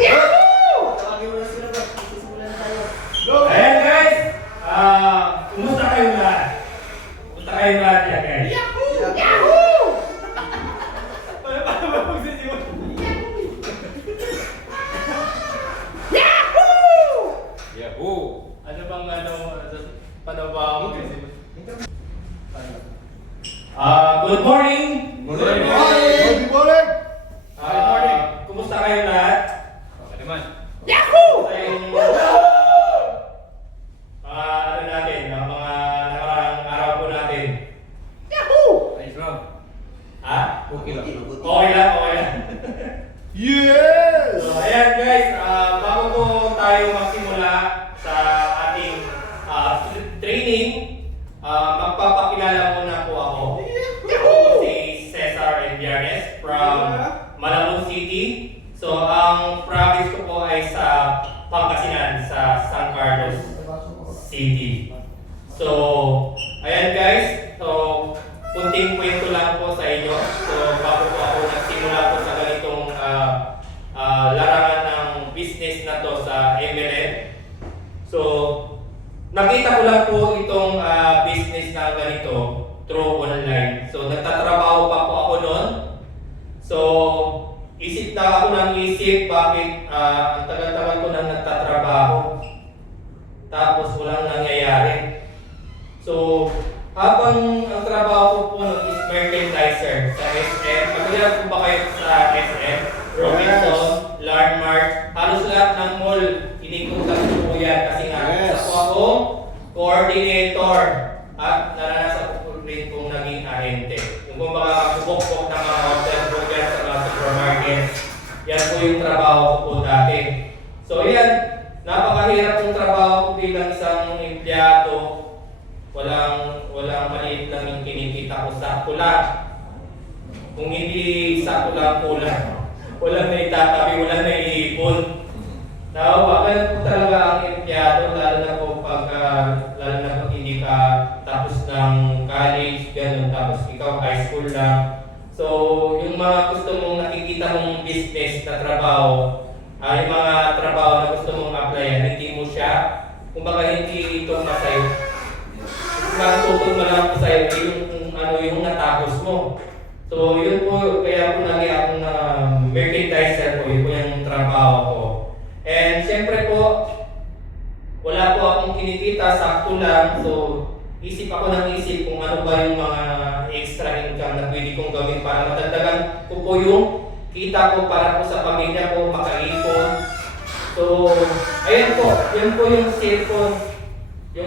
Tawagin mo na sila ba? Sisimulan na tayo. Ayan guys, kumusta kayong lahat? Kumusta kayong lahat yan guys? Paano ba magsisimula? Yahoo! Ano bang paano ba magsisimula? Good morning! Good morning! Good morning! Kumusta kayong lahat? Okay naman. Kumusta yung ano natin, ang mga nakarang araw po natin? Ayos lang. Ha? Okay lang. Okay lang, okay lang. Yes! So, ayan guys, bago po tayo magsimula sa ating training, magpapakilala muna po ako. Ako si Cesar Envianes from Malabon City. So, ang province ko po ay sa Pangasinan, sa San Carlos City. So, ayan guys, so kunting kwento lang po sa inyo. So, bago po ako nagsimula po sa ganitong larangan ng business na to sa MLM. So, nakita ko lang po itong business na ganito through online. So, nagtatrabaho pa po ako noon. So, isip na ako ng isip bakit ang tagal-tagal ko nang nagtatrabaho. Tapos walang nangyayari. So, habang ang trabaho ko po nun is merchandiser sa SM. Pagkakilala po ba kayo sa SM? Robinson, Landmark, halos lahat ng mall, inikutan ko po yan kasi nga isa po ako coordinator at naranasan ko po rin kong naging ahente. Yung kumbaga kabubok-bok ng mga hotel sa mga supermarket, yan po yung trabaho ko po dati. So yan, napakahirap yung trabaho ko bilang isang empleyado. Walang maliit lang yung kinikita ko sa pula. Kung hindi sa kulang-kulang, walang naitatabi, walang naiipon. Nawawagan po talaga ang empleyado, lalo na po pag hindi ka tapos ng college, ganun, tapos ikaw high school lang. So, yung mga gusto mong nakikita mong business na trabaho, yung mga trabaho na gusto mong applyan, hindi mo siya, kumbaga hindi ito masa'yo. Matutong mo lang po sa'yo yung natapos mo. So, yun po, kaya po naging akong merchandiser po, yun po yung trabaho ko. And siyempre po, wala po akong kinikita, sakto lang. So, isip ako ng isip kung ano ba yung mga extra income na pwede kong gawin para matagdagan ko po yung kita ko para po sa pamilya ko, makaipon. So, ayun po, yun po yung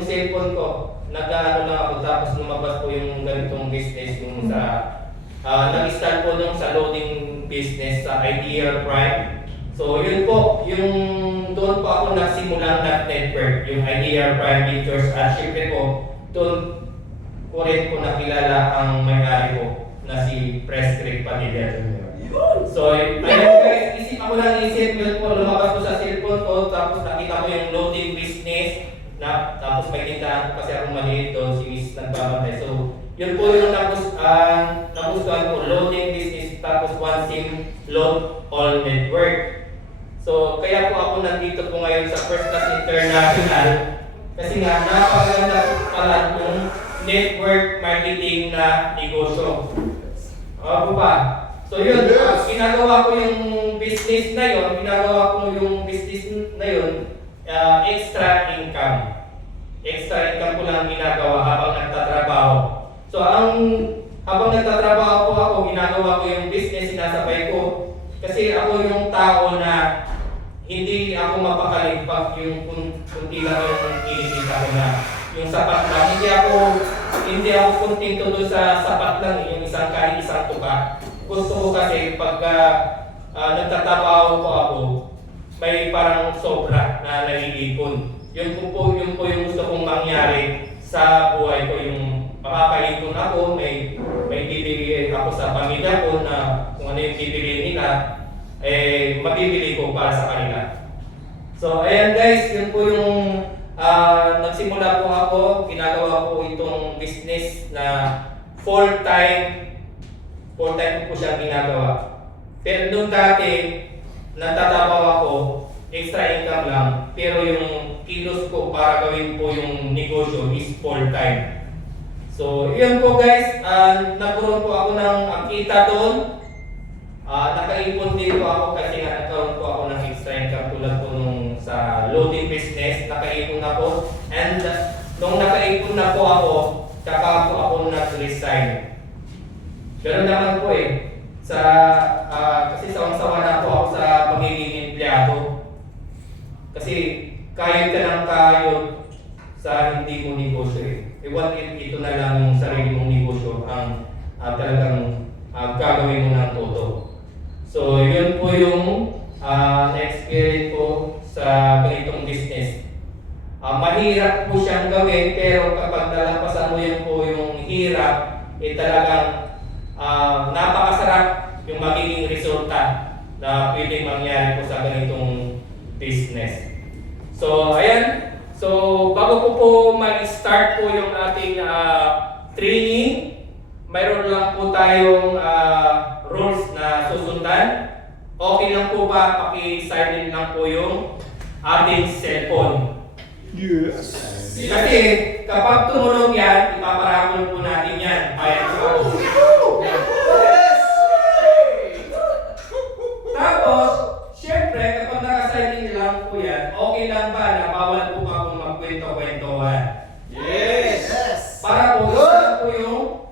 cellphone ko. Nag-ano lang ako tapos lumabas po yung ganitong business yung sa nag-start po nung sa loading business sa Ideal Prime. So yun po, yung doon po ako nagsimulang network, yung Ideal Prime Ventures at syempre po, doon ko rin po nakilala ang may-ari ko na si Prescript Padilla. So ayun guys, isip ako lang isip, yun po lumabas ko sa cellphone ko tapos nakita ko yung loading business na tapos may tindahan ko kasi akong maliit doon, si Miss nagbabantay. So, yun po yung nagustuhan ko, loading business tapos one SIM load all network. So, kaya po ako nandito po ngayon sa First Class International kasi nga napakaganda pala yung network marketing na negosyo. Po ba? So yun, ginagawa ko yung business na yun, extra income. Extra income ko lang ginagawa habang nagtatrabaho. So habang nagtatrabaho po ako, ginagawa ko yung business, sinasabay ko. Kasi ako yung tao na hindi ako mapakaligpag yung kunti lang yung kinikita ko na. Yung sapat lang. Hindi ako kontento doon sa sapat lang, yung isang kain, isang tuka. Gusto ko kasi pagka nagtatrabaho po ako, may parang sobra na nalilipon. Yun po yung gusto kong mangyari sa buhay ko, yung makakaipon ako, may bibili ako sa pamilya ko na kung ano yung bibili nila, mabibili ko para sa kanila. So ayan guys, yun po yung nagsimula po ako, ginagawa ko itong business na full-time ko po siyang ginagawa. Pero nung dati, nagtatabaw ako, extra income lang, pero yung kilos ko para gawin po yung negosyo is full time. So, yun po guys, nagkaroon po ako ng kita doon. Nakaipon din po ako kasi nga nagkaroon po ako ng extra income tulad po nung sa loading business, nakaipon ako. And nung nakaipon na po ako, tsaka po ako nag-resign. Ganun naman po eh. Kasi sawang-sawa na po ako sa pagiging empleyado. Kasi kayod ka ng kayod sa hindi mo negosyo eh. What if ito na lang yung sarili mong negosyo ang talagang gagawin mo ng todo. So yun po yung na-experience ko sa ganitong business. Mahirap po siyang gawin pero kapag nalampasan mo yun po yung hirap, talagang napakasarap yung magiging resulta na pwedeng mangyari po sa ganitong business. So ayan. So, bago ko po mag-start po yung ating training, mayroon lang po tayong rules na susundan. Okay lang po ba paki-silent lang po yung ating cellphone? Yes. Kasi kapag tumunog yan, ipaparamol po natin yan. Ayan. Tapos, syempre, kapag naka-silent lang po yan, okay lang ba na bawal po ba kung magkwento-kwentuhan? Yes. Para po, isa po yung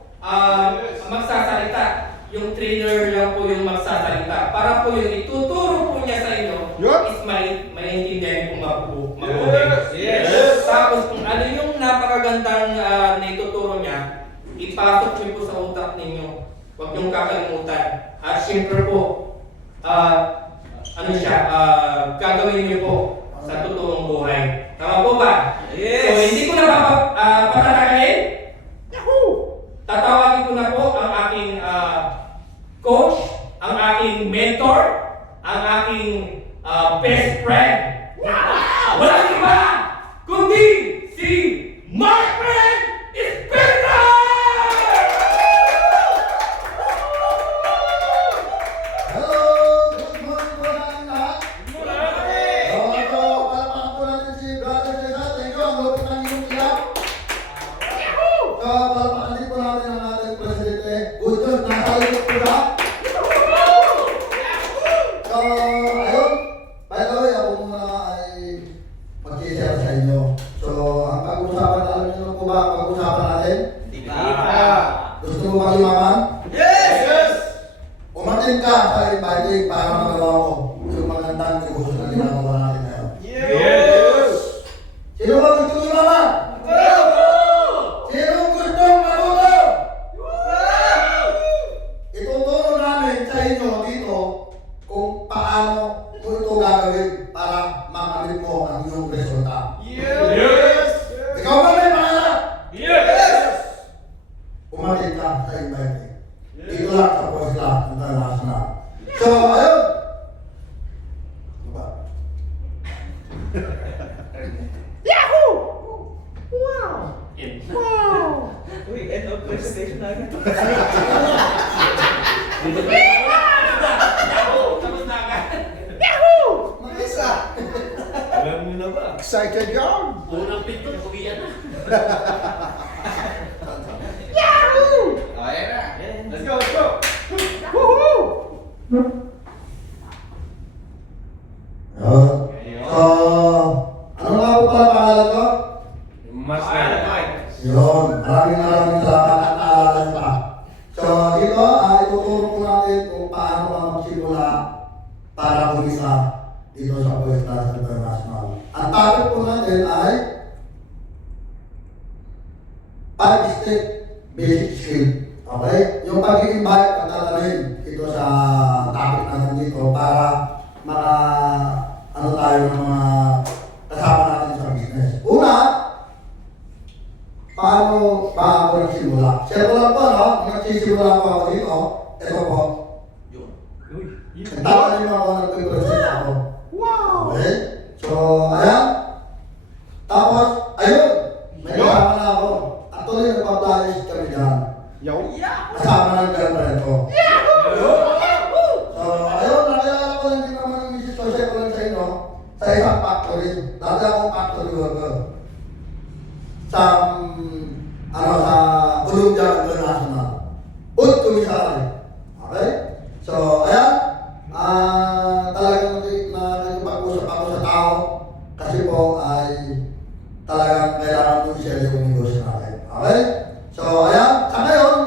magsasalita. Yung trainer lang po yung magsasalita. Para po yung ituturo po niya sa inyo is maintindihan po mabuti. Yes. Tapos kung ano yung napakagandang naituturo niya, ipasok niyo po sa utak ninyo. Huwag niyong kakalimutan. At syempre po, gagawin niyo po sa totoong buhay. Tama po ba? Yes. So hindi ko na patatagalin. Tatawagin ko na po ang aking coach, ang aking mentor, ang aking best friend. Walang iba kundi si Marfred Espera! Hello! Good morning po natin lahat. So, palakpakan po natin si Brother Cesar. Thank you. Ang lupit ng inyong iyak. So, palakpakan din po natin ang ating presidente. Good job. Nakalimot po lahat. So, ayun. By the way, ako muna ay mag-share sa inyo. So, ang pag-usapan na, alam niyo na po ba ang pag-usapan natin? Gusto mo ba limaman? Umatin ka sa inviting para magawa ko yung magandang negosyo na ginagawa natin ngayon. Yes. Sino ba gusto limaman? Sino gustong matuto? Ituturo namin sa inyo dito kung paano mo ito gagawin para makamit mo ang iyong resulta. Yes. Ikaw ba may pangarap? Yes. Umatin ka sa inviting. Dito lang sa Puesla International. So, ayun. Ano ba? Uy, end of presentation na agad. Tapos na agad. Mag-isa. Alam mo na ba? Excited yan. Unang pinto, kumiyan na. Okay na. Let's go, let's go. Ano nga po pala pangalan ko? Mas na. Yun. Maraming salamat at naalala niyo pa. So, dito, ituturo ko natin kung paano ka magsimula para kumisa dito sa Puesla International. Ang topic po natin ay 5-step basic skill. Okay? Yung pagiging bayad at tatalamin ito sa topic natin dito para tayo ng mga kasama natin sa business. Una, paano ba ako nagsimula? Share ko lang po, no? Nagsisimula po ako dito. Ito po. Nagtatanim ako, nagpipresent ako. Okay? So, ayan. Tapos, ayun. May kasama na ako. Actually, nagpa-playlist kami dyan. Kasama ng girlfriend ko. So, ayun. Nakilala ko lang din naman ng sa isang factory. Dati akong factory worker. Sa, sa Columbia International. Food Commissary. Okay? So, ayan. Talagang nakikipag-usap ako sa tao kasi po ay talagang kailangan ko i-share yung negosyo natin. Okay? So, ayan. Sa ngayon,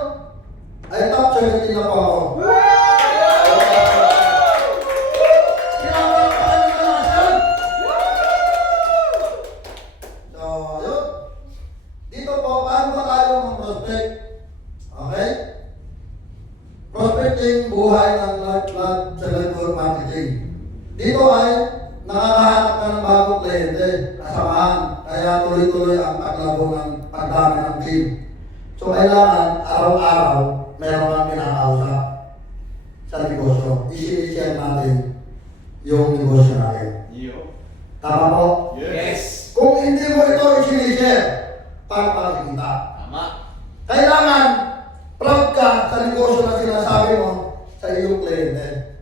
ay top 17 na po ako. So, yun. Dito po, paano ba tayo mag-prospect? Okay? Prospecting buhay ng lifeline sa network marketing. Dito ay nakakahanap ka ng bagong kliyente, kasamahan, kaya tuloy-tuloy ang paglago ng pagdami ng team. So kailangan araw-araw meron kang kinakausap sa negosyo. I-share natin yung negosyo natin. Tama po? Yes. Kung hindi mo ito i-share, paano makikita? Tama. Kailangan proud ka sa negosyo na sinasabi mo sa iyong kliyente.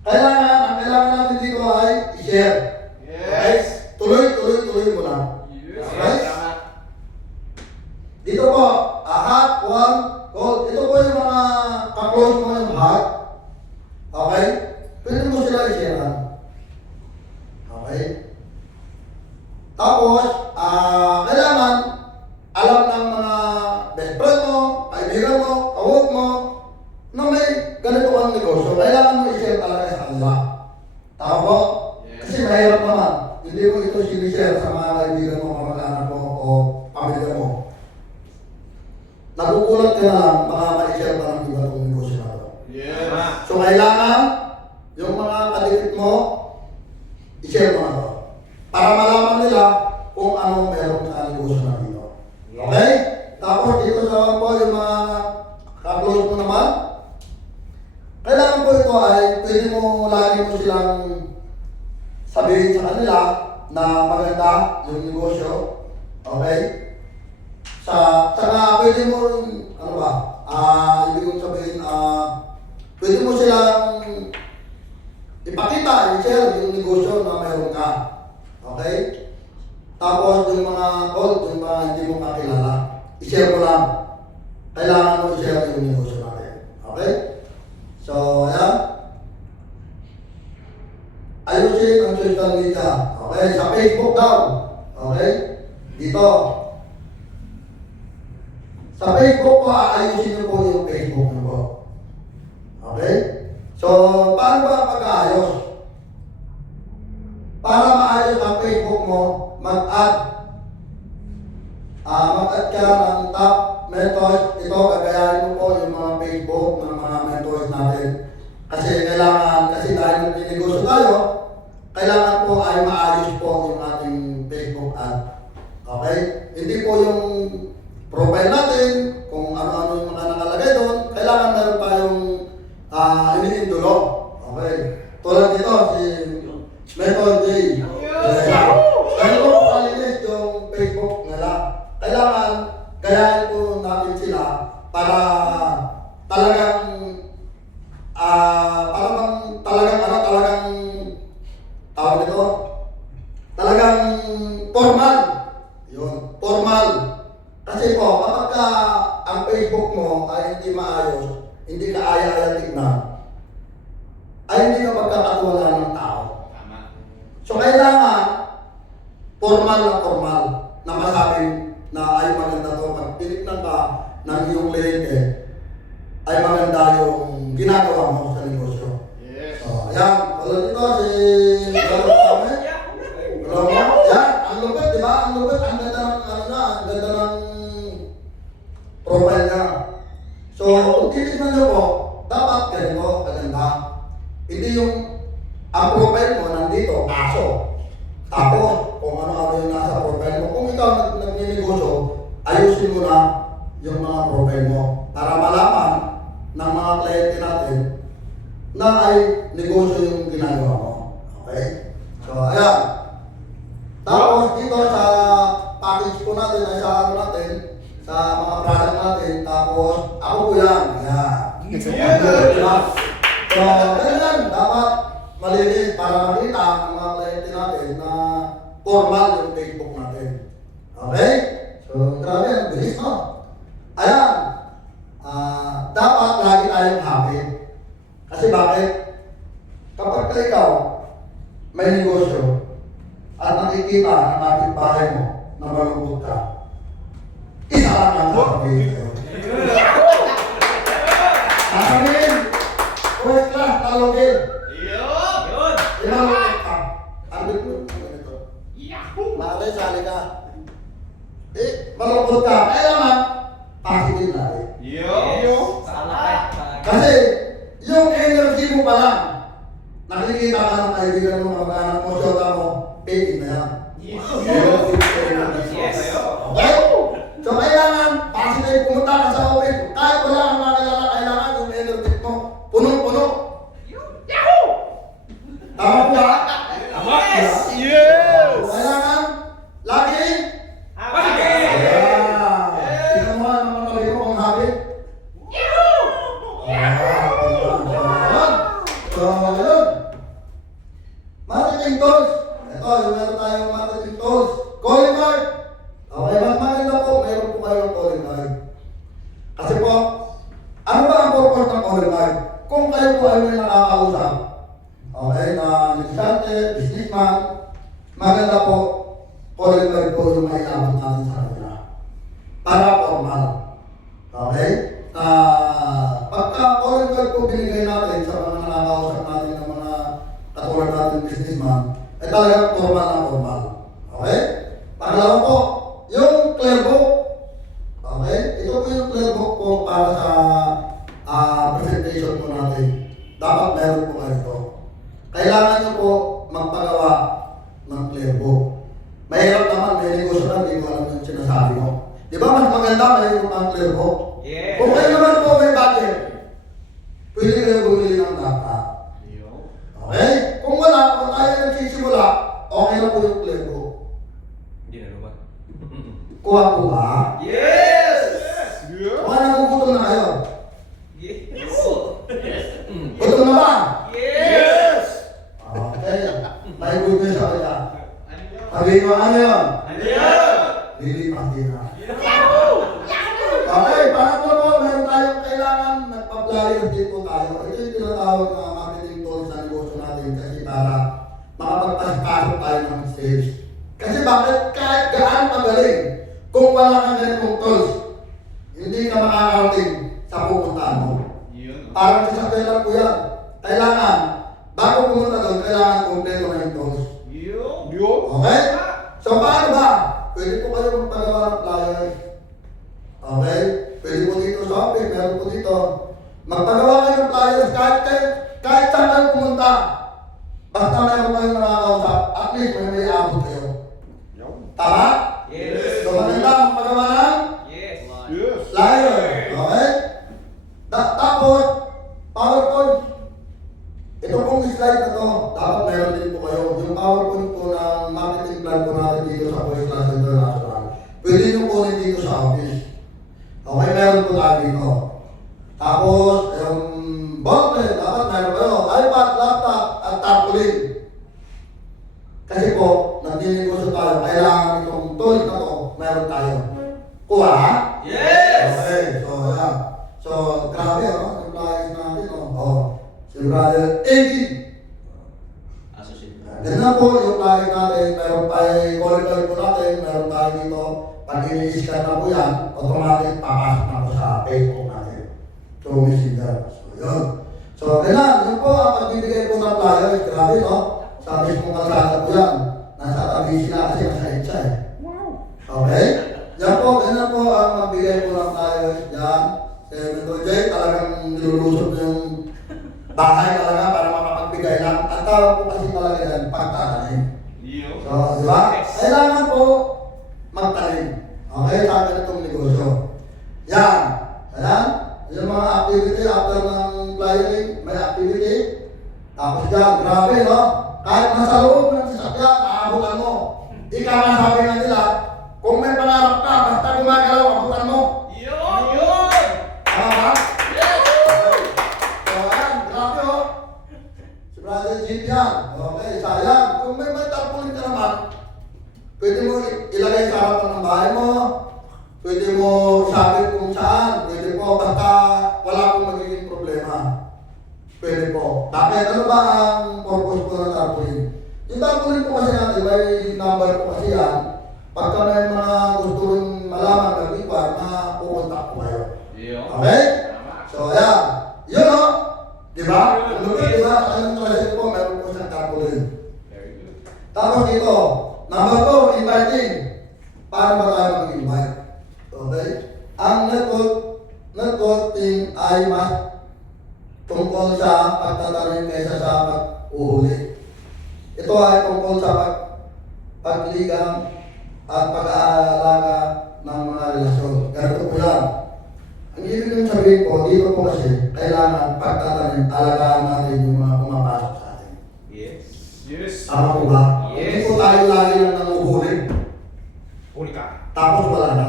Ang kailangan natin dito ay i-share. Yes. Tuloy mo lang. Yes. Okay? Dito po, hot, one, cold. Ito po yung mga ka-close mo yung hot. Okay? Pwede mo sila i-share. Okay? Tapos, kailangan alam ng mga best friend mo, kaibigan mo, kawag mo, na may ganito kang negosyo. Kailangan mo i-share talaga sa kanila. Tama po? Yes. Kasi mahirap naman. Hindi mo ito sinishare sa mga kaibigan mo, kamag-anak mo, o pamilya mo. Nagugulat ka na lang, baka ma-share pa ng iba itong negosyo na ito. Yes. So, kailangan yung mga kadikit mo, i-share mo na ito. Para malaman nila kung anong meron sa negosyo na dito. Okay? Tapos dito sa po yung mga ka-close mo naman, kailangan po ito ay pwede mo lagi mo silang sabihin sa kanila na maganda yung negosyo. Okay? Saka pwede mo, ano ba, ibig kong sabihin, pwede mo silang ipakita, i-share yung negosyo na mayroon ka. Okay? Tapos yung mga call, yung mga hindi mo kakilala, i-share mo lang. Kailangan mo i-share yung negosyo natin. Okay? So, ayan. Ayusin ang social media. Okay? Sa Facebook daw. Okay? Dito. Sa Facebook po, ayusin niyo po yung Facebook niyo po. Okay? So, paano ba pag-aayos? Para maayos ang Facebook mo, mag-add ka ng top mentors. Ito, gagayahin mo po yung mga Facebook ng mga mentors natin. Kasi dahil nagninegosyo tayo, kailangan po ay maayos po yung ating Facebook ad. Okay? Hindi po yung profile natin, kung ano-ano yung mga nakalagay doon, kailangan meron tayong iniindulo. Okay? Tulad dito, si Mentor J. Kaya po kalinis yung Facebook nila. Kailangan gayahin po natin sila para talagang tawag nito, talagang formal. Yun, formal. Kasi po, kapag ang Facebook mo ay hindi maayos, hindi ka aya-aya tignan, ay hindi ka magkakatuwala ng tao. So kailangan formal na masabing na ay maganda to. Pag tinignan ka ng iyong kliyente, ay maganda yung ginagawa mo sa negosyo. Yes. So, ayan. Tulad dito si Galot Tame. Alam mo? Yan. Ang lupit, di ba? Ang lupit. Ang ganda ng ang ganda ng profile niya. So, kung titignan niyo po, dapat ganito, kaganda. Hindi yung ang profile mo nandito, kaso. Tapos, kung ano-ano yung nasa profile mo. Kung ikaw nagninegosyo, ayusin mo na yung mga profile mo para malaman ng mga kliyente natin na ay negosyo yung ginagawa mo. Okay? So, ayan. Tapos, dito sa package po natin, ay sa ano natin, sa mga product natin, tapos, ako po yan. Ayan. Yeah. So, ganyan, dapat malinis para makita ang mga formal yung Facebook natin. Okay? So, grabe, ang bilis, no? Ayan. Dapat lagi tayong happy. Kasi bakit? Kapag ka ikaw may negosyo at nakikita ng kapitbahay mo na malungkot ka, isa lang ang sasabihin sa'yo. Sasabihin, first class, talogin. Inalungkot ka. Ang biglo mo ganito. Malay, sali ka. Malungkot ka. Kailangan, positive natin. Kasi, yung energy mo pa lang, nakikita ka ng kaibigan mo, mga mo, siyota mo, paging na yan. Okay? So, kailangan, positive, pumunta ka sa office. Kahit wala kang makilala, kailangan yung energy mo, puno-puno. Tama po ba? Kailangan, laging, tingnan mo ang mga kaligo kung happy. So, yun. Marketing tools. Ito, yung meron tayong marketing tools. Calling card. Okay, mas maganda po, meron po kayong calling card. Kasi po, ano ba ang purpose ng calling card? Kung kayo po ay may nakakausap, okay, na negosyante, businessman, maganda po, calling card po yung maiabot natin sa kanila. Para formal. Okay? Pagka calling card po binigay natin sa mga nakakausap natin ng mga katulad natin businessman, ay talagang formal na formal. Okay? Pangalawa po, yung clear book. Okay? Ito po yung clear book po para sa presentation po natin. Dapat meron po kayo ito. Kailangan nyo po magpagawa ng clear book. Mahirap naman, may negosyo na, hindi mo alam yung sinasabi mo. Di ba mas maganda mayroon ang clear book? Yeah. Kung kayo naman po may budget, pwede kayo bumili ng data. Okay? Kung wala, kung tayo nagsisimula, okay na po yung clear book. Hindi na naman. Kuha po ba? Yes! Baka nagugutom na kayo. Yes! Gutom na ba? Yes! Okay. May good news ako dyan. Sabihin mo, ano yun? Lilipas din na. Okay, pangatlo po, meron tayong kailangan nagpa-flyer din po tayo. Ito yung tinatawag na marketing tools sa negosyo natin kasi para makapagpasok tayo ng stage. Kasi bakit kahit gaano magaling, kung wala kang ganitong tools, hindi ka makakarating sa pupuntahan mo. Parang sa sakyalan po yan. Kailangan, bago pumunta doon, kailangan kompleto na yung tools. Okay? So paano ba? Pwede po kayo magpagawa ng flyers. Okay? Pwede po dito sa office, meron po dito. Magpagawa kayo ng flyers kahit saan kayo pumunta. Basta meron kayong nakakausap, at least may abot kayo. Tama? Yes! So maganda magpagawa ng Yes! flyer. Okay? Tapos, PowerPoint. Ito pong slide na to, dapat meron din po kayo. Yung PowerPoint po ng marketing plan po natin dito sa Voice Class International. Pwede nyo po rin dito sa office. Okay, meron po tayo dito. Tapos, yung ballpen, dapat meron kayo. iPad, laptop, at tarpaulin. Kasi po, nagninegosyo tayo, kailangan itong tools na to, meron tayo. Kuha, ha? Yes! Okay, so, yan. So, grabe, no? Yung flyers natin, no? Oh. Si Brother Eddie. Ganyan po yung flyers natin, meron tayo, call po natin, meron tayo dito. Pag ini-scan na po yan, automatic papasok na po sa Facebook natin. So, messenger. So, yun. So, ganyan, yun po ang pagbibigay po ng flyers. Grabe, no? Sa mismong kalsada po yan. Nasa tabi sila kasi nasa EDSA eh. Okay? Yan po, ganyan po ang magbigay po ng flyers. Yan. Si Mentor Jay, talagang nilulusot yung bahay talaga para makapagbigay lang. Ang tawag po kasi talaga yan, pagtatanim. So, di ba? Kailangan po magtanim. Okay? Sa ganitong negosyo. Yan. Ayan. Yung mga activity after ng flyering, may activity. Tapos dyan, grabe, no? Kahit nasa loob ng sasakyan, aabutan mo. Ika nga sabi nga nila, kung may pangarap ka, basta gumagalaw, abutan mo. Tama ba? So, ayan, grabe, oh. Si Brother Jim yan. Okay, sayang. Kung may tarpaulin ka naman, Pwede mo ilagay sa harapan ng bahay mo. Pwede mo sabit kung saan. Pwede po, basta wala pong magiging problema. Pwede po. Bakit? Ano ba ang purpose po ng tarpaulin? Yung tarpaulin po kasi natin, may number po kasi yan. Pagka may mga gusto rin malaman, mag-inquire, pupunta po kayo. Okay? So, ayan. Yun o. Diba? Ang lupit, diba? Sa kanyang tracing po, meron po siyang tarpaulin. Tapos dito, number 2, inviting. Paano ba tayo mag-invite? Okay? Ang networking ay mas tungkol sa pagtatanim kaysa sa pag-uhuli. Ito ay tungkol sa pagligang at pag-aalaga ng mga relasyon. Ganito po yan. Ang ibig nang sabihin ko, dito po kasi, kailangan pagtatanim, alagaan natin yung mga pumapasok sa atin. Yes. Tama po ba? Yes. Hindi po tayo lagi lang nanguhuli. Huli ka. Tapos wala na.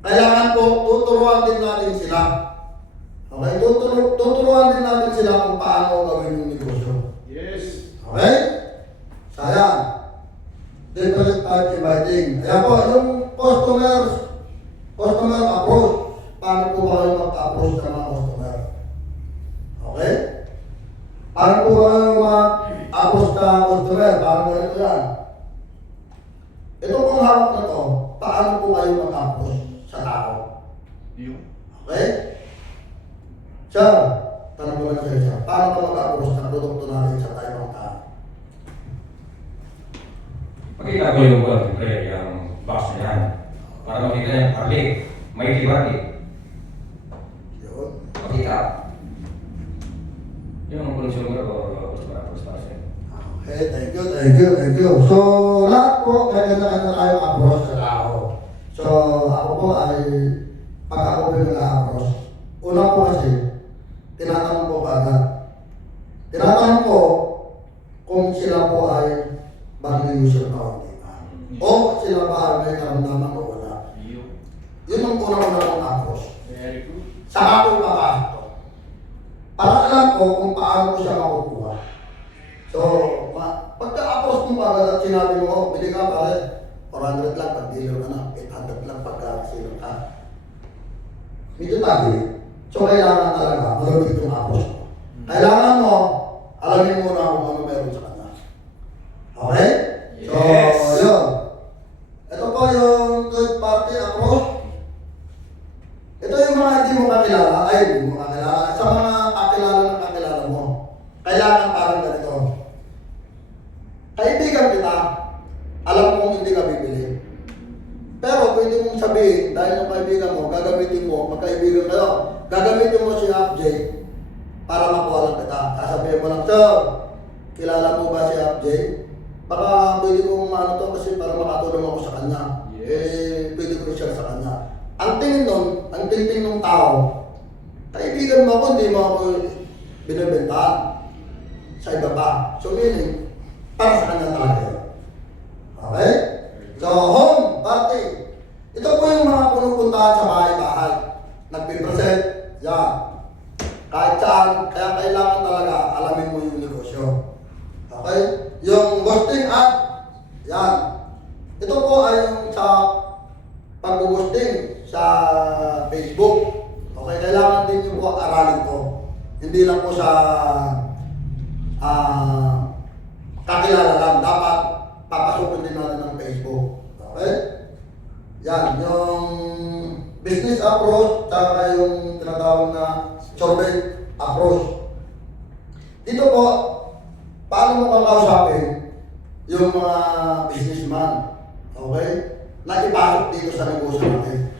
Kailangan po, tuturuan din natin sila. Okay? Tuturuan din natin sila kung paano gawin yung negosyo. Yes. Okay? Sayang. Different type inviting. Ayan po, yung customer approach. Paano po ba kayo mag-approach sa mga customer? Okay? Paano po ba kayo mag-approach sa customer? Paano po ito yan? Ito pong hawak na to, paano po kayo mag-approach sa tao? Okay? Siya, tanong ko lang sa'yo siya, paano ka mag-approach sa produkto natin sa tayo ng tao? Pakita ko yung yung box na yan. Para makita niya, Carly, may tibati. Yun. Pakita. Yung consumer o customer approach para sa'yo. Okay, thank you. So, lahat po, kanya-kanya tayo approach sa tao. So, ako po ay, pag ako po yung nag-approach, una po kasi, tinatanong ko agad. Tinatanong ko kung sila po ay bagay user na o hindi pa. O sila ba ay may karamdaman o wala. Yun ang una-una kong approach. Very good. Saka ko ipapasok to. Para alam ko kung paano ko siya makukuha. So, pagka-approach mo agad at sinabi mo, oh, bili ka pare, 400 lang pag dealer ka na, 800 lang pagka sino ka. Medyo tagi. So, kailangan talaga malapit yung approach mo. Kailangan mo, alamin mo na kung ano meron sa kanya. Okay? So, Yes. yun. Ito po yung third party approach. Ito yung mga hindi mo kakilala, hindi mo kakilala. Sa mga kakilala mo, kailangan parang ganito. Kaibigan kita, alam kong hindi ka bibili. Pero pwede mong sabihin, dahil yung kaibigan mo, gagamitin mo, magkaibigan kayo, gagamitin mo si Half J para makuha lang kita. Sasabihin mo lang, sir, kilala mo ba si Half J? Baka pwede kong ano to kasi para makatulong ako sa kanya. Yes. Pwede ko siya sa kanya. Ang tingin nun, ang tingin ng tao, kaibigan mo ako, hindi mo ako binibentahan sa iba pa. So meaning, para sa kanya talaga yun. Okay? So, home party. Ito po yung mga punupuntahan sa bahay-bahay. Nagpipresent, yan. Kahit saan, kaya kailangan talaga alamin mo yung negosyo. Okay? Yung ghosting ad, yan. Ito po ay yung sa pag-ghosting sa Facebook. Okay, kailangan din nyo po aralin to. Hindi lang po sa kakilala lang. Dapat papasukin din natin ng Facebook. Okay? Yan, yung business approach, saka yung tinatawag na survey approach. Dito po, paano mo kakausapin yung mga businessman, okay, na ipasok dito sa negosyo natin.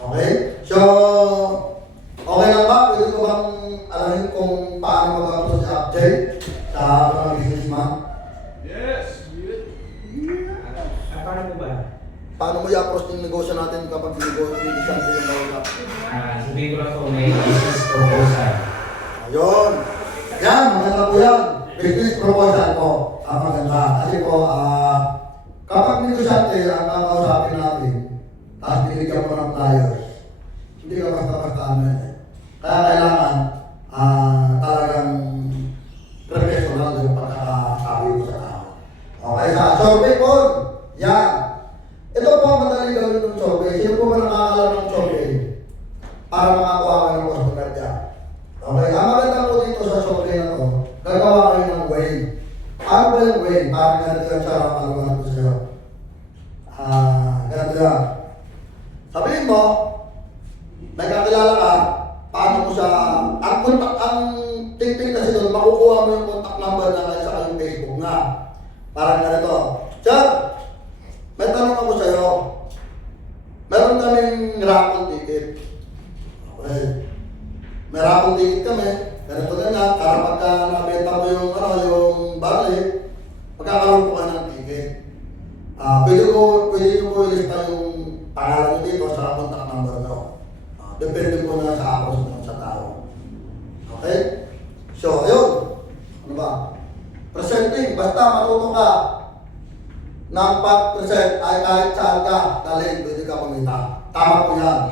Okay? So, okay lang ba? Pwede ko bang alamin kung paano mag-approach sa update sa mga businessman? Yes. Paano po ba? Paano mo i-approach yung negosyo natin kapag negosyo yung isang yung kausap? Sabihin ko lang po, may business proposal. Ayun. Yan, maganda po yan. Business proposal po. Ang maganda. Kasi po, kapag negosyante ang kakausapin natin, tapos binigyan mo ng flyers, hindi ka basta-basta ano yan eh. Kaya kailangan talagang professional yung pagkakasabi mo sa tao. Okay, sa survey po. Yan. Ito po ang madali gawin ng survey. Sino po ba nakakalam ng survey? Para makakuha kayo ng customer niya. Okay, ang maganda po dito sa survey na to, gagawa kayo ng way. Ano ba yung way? Parang ganito yung sarap pagawa ko sa'yo. Ganito yan. Sabihin mo, may kakilala ka, paano mo siya, ang ting-ting kasi doon, makukuha mo yung contact number na kayo sa yung Facebook nga. Parang ganito. Sir, may tanong ako sa'yo. Meron kaming raffle ticket. Okay. May raffle ticket kami. Ganito ganyan. Para pagka nabenta mo yung, yung bali, magkakaroon po kayo ng ticket. Pwede nyo po ilista yung pangalan nyo dito sa contact number nyo. Depende po na sa ako sa tao. Okay? So, ayun. Ano ba? Presenting. Basta matuto ka ng pag-present ay kahit saan ka, dahil pwede ka kumita. Tama po yan.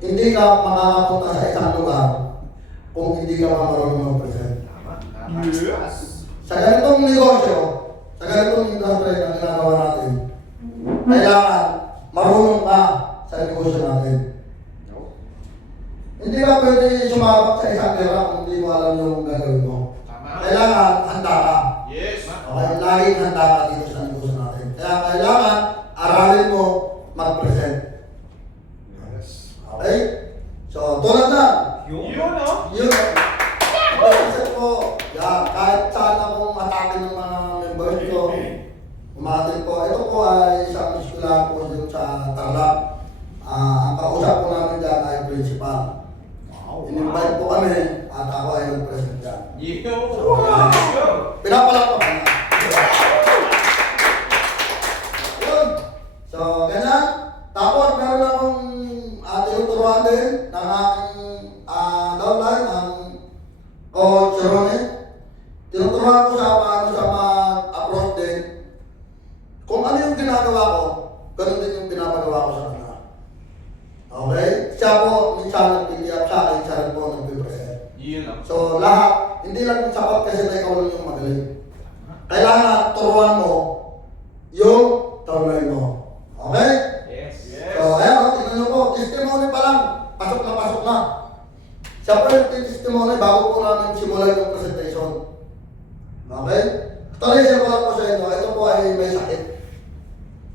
Hindi ka makakapunta sa isang lugar kung hindi ka marunong mag-present. Sa ganitong negosyo, sa ganitong industry na ginagawa natin, kailangan marunong ka sa negosyo natin. Hindi ka pwede sumabak sa isang pera kung hindi mo alam yung gagawin mo. Kailangan handa ka. Yes. Okay, laging handa ka dito sa negosyo natin. Kaya kailangan aralin mo mag-present. Okay? So, tulad na. Yun. Yun. Present po. Yeah, kahit saan akong atake ng mga members ko, umatin po. Ito po ay isang eskwela po dito sa Tarlac. Ang kausap po namin dyan ay principal. In-invite po kami at ako ay nag-present dyan. Pinapalakpakan na. Yun. So, ganyan. Tapos, meron akong tinuturuan din ng aking downline, ng Coach Ronnie. Tinuturuan ko siya paano siya mag-approach din. Kung ano yung ginagawa ko, ganun din yung pinapagawa ko sa kanya. Okay? Siya po, minsan nagpipiyap sa akin, siya rin po nagpipresent. So, lahat, hindi lang sapat kasi na ikaw lang yung magaling. Kailangan turuan mo yung downline mo. Okay? So, ayan, tingnan nyo po, testimony pa lang, pasok na. Siya po yung testimony bago po namin simulan yung presentation. Okay? Tuloy-share ko lang po sa inyo, ito po ay may sakit.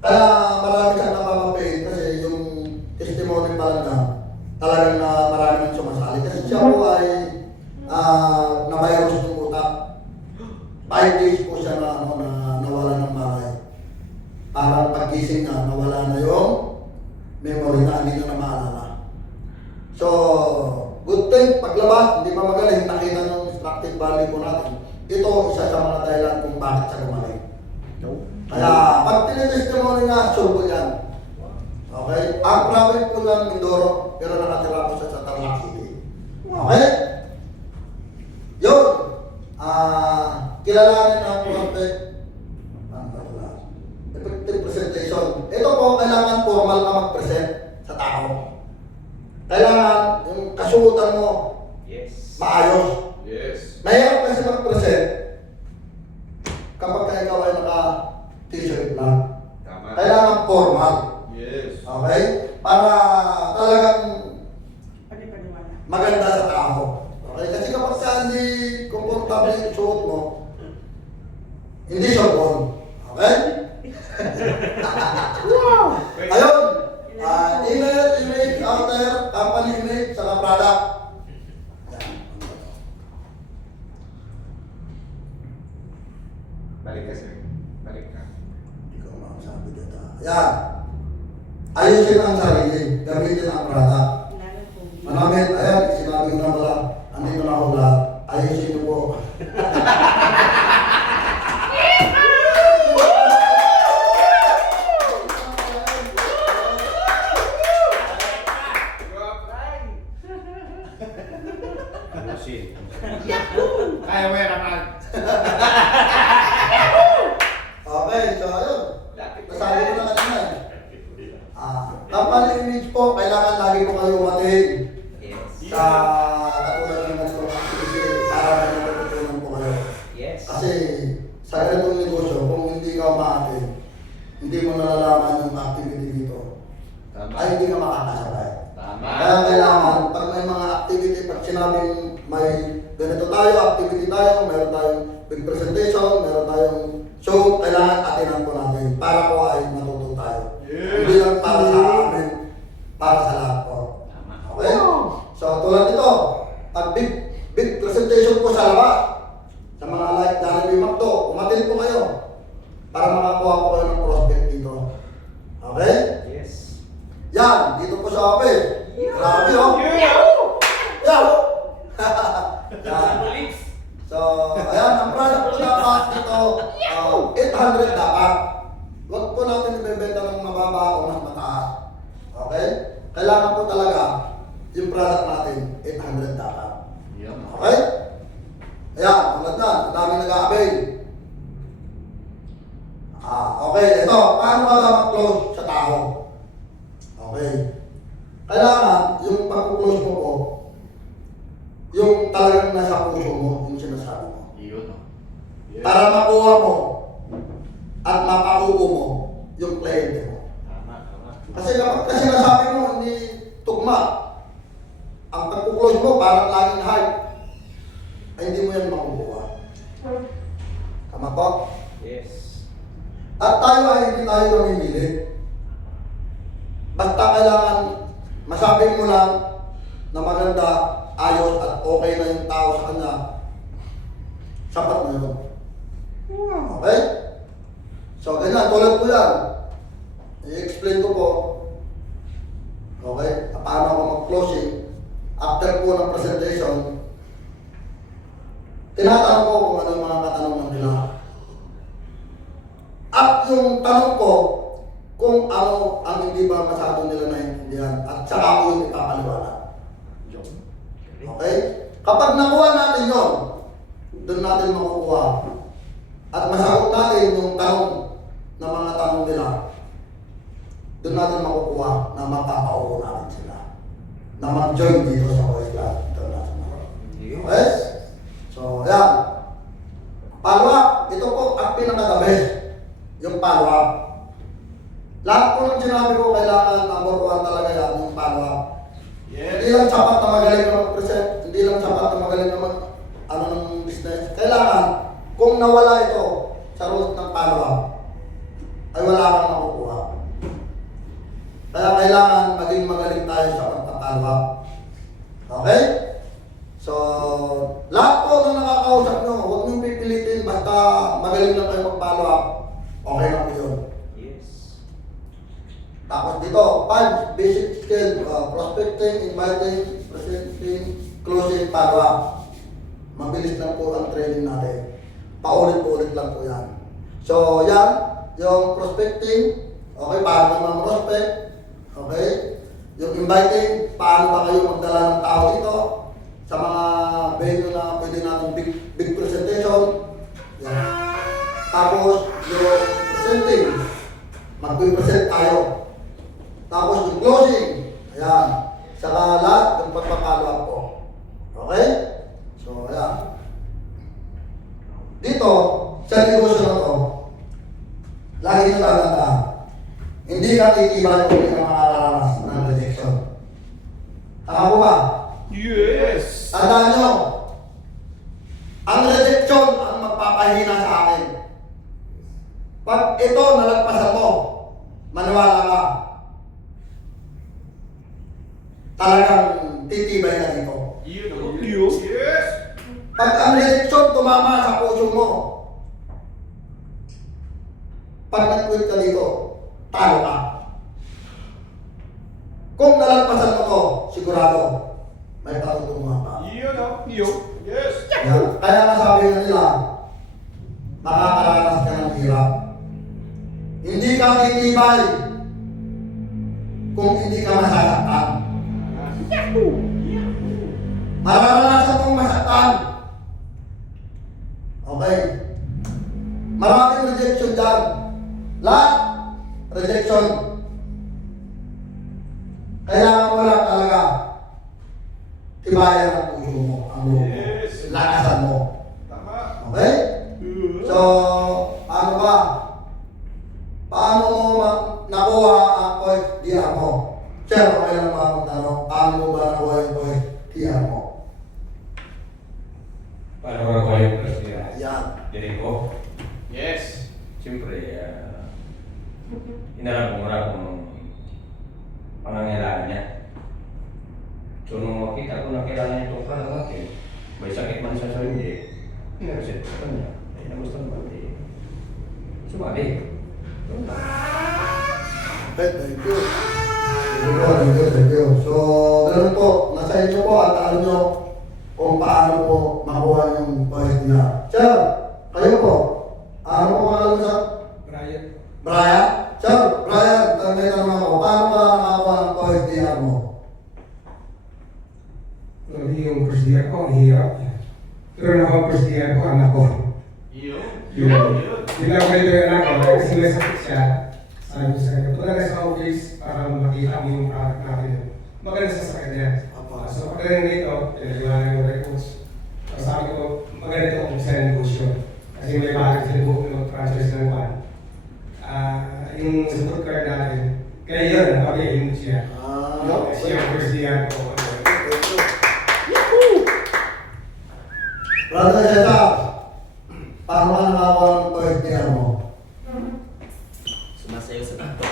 Kaya marami siyang napapapain kasi yung testimony pa lang na talagang na marami nang sumasali. Kasi siya po ay na-virus ng utak. 5 days po siya na nawala ng malay. Parang pagkising na nawala na yung memory na hindi na maalala. So, good thing, paglabas, hindi pa magaling, nakita ng instructive value po natin. Ito, isa sa mga dahilan kung bakit siya gumaling. Kaya, pag tinitestimony nga, sure po yan. Okay? Ang province po ng Mindoro, pero nakatira po siya sa Tarlac City. Okay? Yun. Kilalanin ang perfect. Effective presentation. Ito po, kailangan formal ka mag-present sa tao. Kailangan yung kasuotan mo maayos. Mahirap kasi mag-present kapag ka ikaw ay naka-t-shirt lang. Kailangan formal. Okay? Para talagang maganda sa tao. Okay? Kasi kapag ka hindi komportable yung suot mo, hindi siya bon. Okay? Ayun. Email, image, out there, company image, saka product. Balik ka, sir. Balik ka. Hindi ko makasabi dito. Yan. Ayusin ang sarili. Gamitin ang product. Manamit, ayan, sinabi ko na pala, andito na ako lahat. Ayusin niyo po. Kaya mo yan naman. Okay, so ayun. Nasabi ko na kanina. Company image po, kailangan lagi po kayo umatin. Sa katulad ng ganitong activity para may natutunan po kayo. Kasi sa ganitong negosyo, kung hindi ka umaatin, hindi mo nalalaman yung activity dito. Ay hindi ka makakasabay. Kaya kailangan, pag may mga activity, pag sinabing may ganito tayo, activity tayo, meron tayong big presentation, meron tayong show, kailangan atinan po natin para po ay matuto tayo. Hindi lang para sa amin, para sa lahat po. Okay? So tulad nito, pag big presentation po sa labas, sa mga like Jollibee McDo, umatin po kayo para makakuha po kayo ng prospect dito. Okay? Yes. Yan, dito po sa office. Grabe oh. Yahoo! Yahoo! Police. So, ayan, ang product po dapat dito, 800 dapat. Huwag po natin ibebenta ng mababa o mas mataas. Okay? Kailangan po talaga yung product natin, 800 dapat. Okay? Ayan, tulad na, ang dami nag-a-avail. Okay, ito, paano ba mag-close sa tao? Okay. Kailangan, yung pag-close mo po, yung talagang nasa puso mo, yung sinasabi mo. Para makuha mo at mapaupo mo yung kliyente mo. Kasi kapag kasi nasabi mo, hindi tugma. Ang pag-close mo, parang laging hype. Ay hindi mo yan makukuha. Tama po? Yes. At tayo ay hindi tayo namimili. Basta kailangan masabi mo lang na maganda, ayos at okay na yung tao sa kanya. Sapat na yun. Okay? So ganyan, tulad ko yan. I-explain ko po. Okay? Paano ako mag-closing. After po ng presentation, tinatanong ko kung ano yung mga katanungan nila. At yung tanong ko, kung ano ang hindi ba masyado nila naiintindihan at saka ko yung ipapaliwanag. Okay? Kapag nakuha natin yun, doon natin makukuha. At masagot natin yung tanong na mga tanong nila, doon natin makukuha na mapapaupo natin sila. Na mag-join dito sa Voice Class International. Okay? So, yan. Follow-up. Ito po ang pinaka-the-best. Yung follow-up. Lahat po ng sinabi ko, kailangan number 1 talaga yan, yung follow-up. Hindi lang sapat na magaling na mag-present, hindi lang sapat na magaling na ng business. Kailangan, kung nawala ito sa root ng follow-up, ay wala kang makukuha. Kaya kailangan maging magaling tayo sa pagpapalwa. Okay? So, lahat po na nakakausap nyo, huwag nyo pipilitin, basta magaling lang kayo magpalwa. Okay lang po yun. Yes. Tapos dito, 5 basic skill, prospecting, inviting, presenting, closing, follow-up. Mabilis lang po ang training natin. Paulit-ulit lang po yan. So, yan, yung prospecting, okay, paano ka mag-prospect, okay? Yung inviting, paano ba kayo magdala ng tao dito sa mga venue na pwede natin big presentation. Yan. Tapos, yung presenting, mag-present tayo. Tapos yung closing, ayan, saka lahat yung pagpapalwa po. Okay? So, ayan. Dito, sa negosyo na to, lagi nyo tandaan, hindi ka titibay kung hindi ka makakaranas ng rejection. Tama po ba? Yes. Tandaan nyo, ang rejection ang magpapahina sa akin. Pag ito nalagpasan mo, maniwala ka, talagang titibay ka dito. Yes. Pag ang rejection tumama sa puso mo, pag nag-quit ka dito, talo ka. Kung nalagpasan mo to, sigurado, may patutunguhan pa. Yes. Yan. Kaya nga sabi nga nila, makakaranas ka ng hirap. Hindi ka titibay kung hindi ka masasaktan. Mararanasan mong masaktan. Okay. Maraming rejection dyan. Lahat, rejection. Kailangan mo lang talaga tibayan ang puso mo, ang loob mo. Yes. Lakasan mo. Tama. Okay? So, ano ba? Paano mo nakuha ang point DR mo? Sir, okay lang ba akong tanong? Paano mo ba nakuha yung point DR mo? Paano ko nakuha yung first year? Yan. Dili ko. Yes. Siyempre, inalam ko muna kung pangangailangan niya. So, nung makita ko na kailangan niya itong parang akin, may sakit man siya sa hindi, pinareset ko sa kanya. Ay, nagusto naman, sumali. Okay, thank you. Thank you. So, ganun po, nasa inyo po at alam nyo kung paano po makuha yung point niya. Sir, kayo po, ano po pangalan sa? Brian. Brian? Sir, Brian, may tanong ako, paano ba nakakuha ng point niya mo? Yung first year ko, ang hirap. Pero na first year ko, anak ko. Yun lang ganito yung anak ko, kasi may sakit siya. Sabi ko sa kanya, punta na sa office para makita mo yung product natin. Maganda sa kanya. So pagdating dito, pinaliwanag yung records. So sabi ko, maganda ito kung sa negosyo. Kasi may bakit sila mag-franchise ng pan. Yung support card natin, kaya yun, napag-iinit siya. Siya ang first year ko. Brother Jetta, paano ka nakakuha ng point niya mo? Sumasayo sa tato.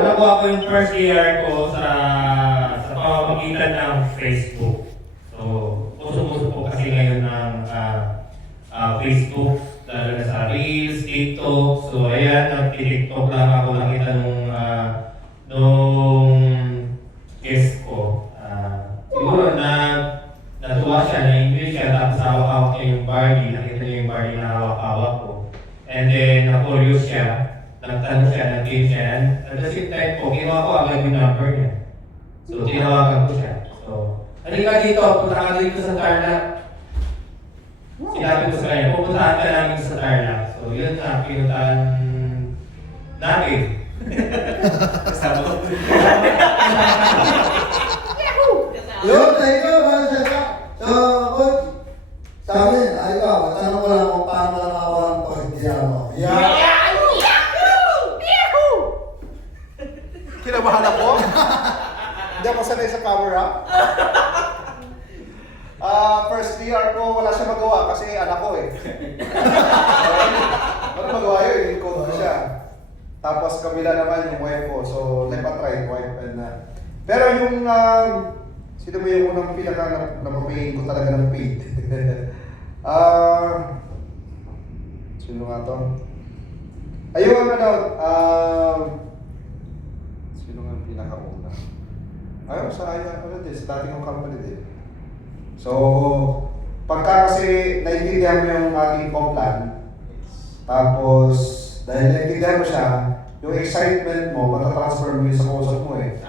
Nakuha ko yung first year ko sa pamamagitan ng Facebook. So, uso-uso po kasi ngayon ng Facebook, lalo na sa Reels, TikTok. So, ayan, nag-TikTok lang ako nakita nung guest ko. Siguro natuwa siya, na-English siya, tapos hawak-hawak niya yung Barbie, nakita niya yung Barbie na hawak-hawak ko. And then, na-curious siya, nagtanong siya, nag-game siya, and at the same time po, kinuha ko agad yung number niya. So, tinawagan ko siya. So, halika dito, punta ka dito sa Tarlac. Sinabi ko sa kanya, pupuntahan ka namin sa Tarlac. So, yun na, pinuntahan natin. Kasama ko. Yun, thank you, Brother Jetta. So, good. Sa amin, ayun, tanong ko lang kung paano ka nakakuha ng point niya mo. Yeah. Kinabahan ako. Hindi ako sanay sa camera. First VR ko, wala siya magawa kasi anak ko eh. Wala magawa yun, code ko siya. Tapos kabila naman yung wife ko, so left at right, wife and pero yung, sino mo yung unang pinaka na-pay ko talaga ng paid? Sino nga to? Ayun, sino nga ang pinaka-una? Ayun, sa dating kong company din. So, pagka kasi naiintindihan mo yung ating plan, tapos dahil naiintindihan mo siya, yung excitement mo, matatransfer mo yun sa kausap mo eh.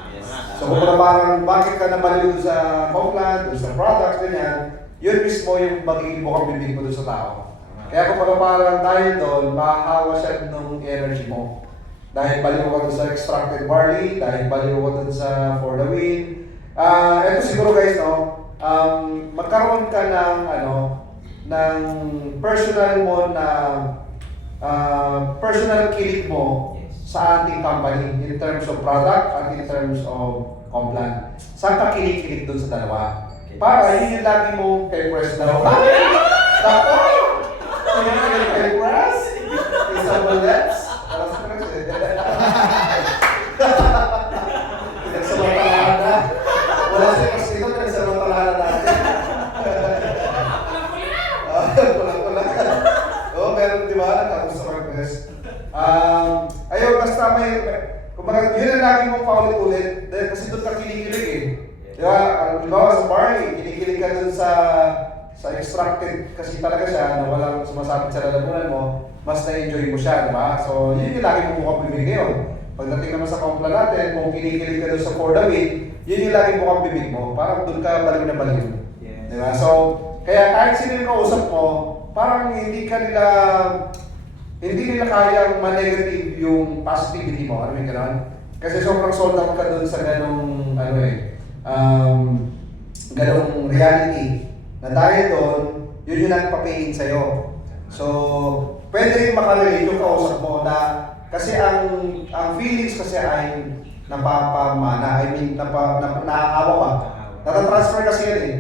So kung parang bakit ka nabaliw sa plan, doon sa products, ganyan, yun mismo yung magiging bukang bibig mo doon sa tao. Kaya kung parang dahil doon, mahahawa siya ng energy mo. Dahil baliw ka doon sa extracted barley, dahil baliw ka doon sa for the win. Ito siguro guys, no, magkaroon ka ng ng personal mo na personal kilig mo sa ating company in terms of product at in terms of complan. Saan ka kilig-kilig doon sa dalawa? Para yun yung lagi mo kay Press na Tako! Kilig kay Press? Isang bullets? Para sa Press eh. Pinagsamantalahan na. Wala siya kasi dito, pinagsamantalahan na natin. Pula-pula. Oo, meron di ba? Nagkakos sa Press. Ayun, basta may, kumbaga, yun ang lagi mong paulit-ulit dahil kasi doon ka kinikilig eh. Di ba? Halimbawa sa barley, kinikilig ka doon sa extracted kasi talaga siya na walang sumasabit sa lalamunan mo, mas na-enjoy mo siya, di ba? So, yun yung lagi mong mukhang bibig ngayon. Pagdating naman sa kompla natin, kung kinikilig ka doon sa for the win, yun yung lagi mukhang bibig mo. Parang doon ka baliw na baliw. Di ba? So, kaya kahit sino yung kausap mo, parang hindi nila kayang ma-negative yung positivity mo, ano yung gano'n? Kasi sobrang sold out ka dun sa ganong, ganong reality na dahil doon, yun yung nagpapain sa'yo. So, pwede rin makarelate yung kausap mo na kasi ang feelings kasi ay napapamana, I mean, naahawa ka. Natatransfer kasi yan eh.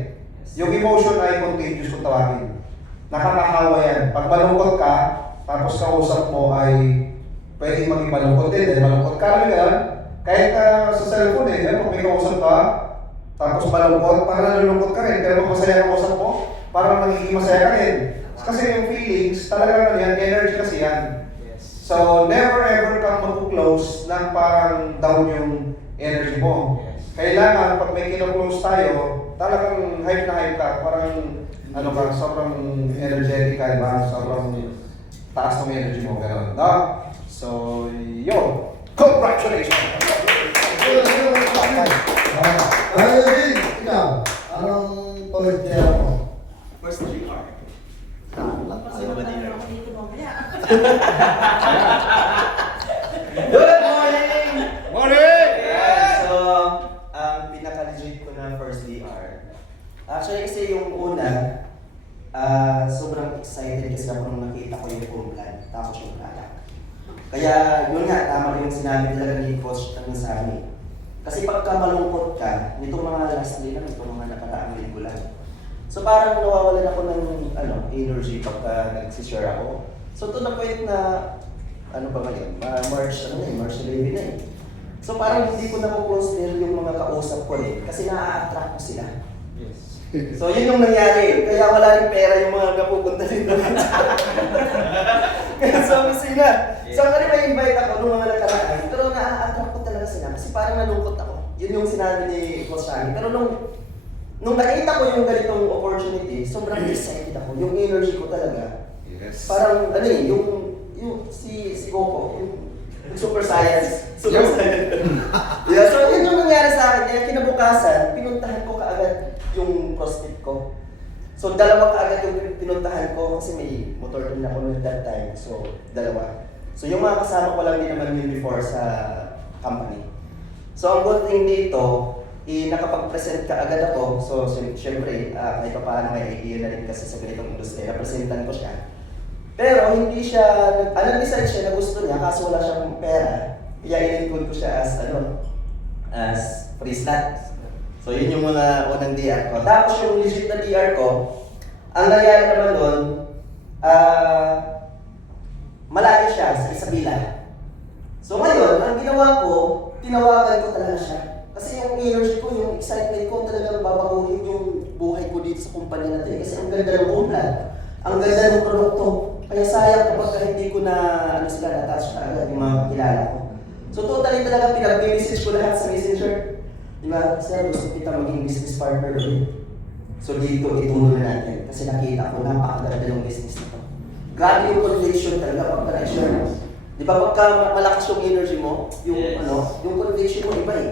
Yung emotion ay contagious kung tawagin. Nakakahawa yan. Pag malungkot ka, tapos kausap mo ay pwede maging malungkot din. Dahil malungkot ka rin yan. Kahit sa cellphone eh, pag may kausap ka, tapos malungkot, parang nalulungkot ka rin. Pero pag masaya ang kausap mo, parang magiging masaya ka rin. Kasi yung feelings, talagang yan, energy kasi yan. So, never ever kang mag-close nang parang down yung energy mo. Kailangan, pag may kino-close tayo, talagang hype na hype ka. Parang, ano ka, sobrang energetic ka, diba? Sobrang taas ng energy mo, gano'n. No? So, yun. Congratulations! Alvin, ikaw, anong first year mo? First 3R. Sino ba din? Good morning! Morning! So, ang pinaka-legit ko na first DR. Actually, kasi yung una, sobrang excited kasi ako nung nakita ko yung home plan, tapos yung product. Kaya, yun nga, tama yung sinabi talaga ni Coach sa amin. Kasi pagka malungkot ka, nitong mga last day lang, itong mga nakaraang linggo lang. So parang nawawalan ako ng energy pagka nagsishare ako. So to the point na, ano ba ngayon, March 11 na eh. So parang hindi ko na-consider yung mga kausap ko rin kasi na-attract ko sila. Yes. So yun yung nangyari, kaya wala rin pera yung mga napupunta rin doon. Kaya sabi sila, so kaya may invite ako nung mga nakaraan, pero na-attract ko talaga sila kasi parang nalungkot ako. Yun yung sinabi ni Coach Shani. Pero nung nakita ko yung ganitong opportunity, sobrang excited ako. Yung energy ko talaga. Yes. Parang ano eh, yung si Coco, yung super science. Super science. Yeah, so yun yung nangyari sa akin. Kaya kinabukasan, pinuntahan ko kaagad yung CrossFit ko. So dalawa kaagad yung pinuntahan ko kasi may motor din ako noon that time. So dalawa. So yung mga kasama ko lang din naman yun before sa company. So ang good thing dito, nakapag-present ka agad ako. So syempre, kahit pa paano may idea na rin kasi sa ganitong industry, representan ko siya. Pero hindi siya, nag-decide siya na gusto niya kaso wala siyang pera. Kaya in-include ko siya as free slot. So yun yung mga unang DR ko. Tapos yung legit na DR ko, ang nangyari naman doon, malayo siya sa Isabela. So ngayon, ang ginawa ko, tinawagan ko talaga siya. Kasi yung energy ko, yung excitement ko, talagang babaguhin yung buhay ko dito sa kumpanya natin. Kasi ang ganda ng home plan, ang ganda ng produkto. Kaya sayang kapag hindi ko na sila na-touch na agad yung mga kilala ko. So totally talaga pinag-message ko lahat sa messenger. Diba? Sir, gusto kita maging business partner ulit. So dito, ituloy na natin. Kasi nakita ko, napakaganda yung business nito. Grabe yung conviction talaga pag na-share mo. Di ba pagka malakas yung energy mo, yung yung conviction mo iba eh.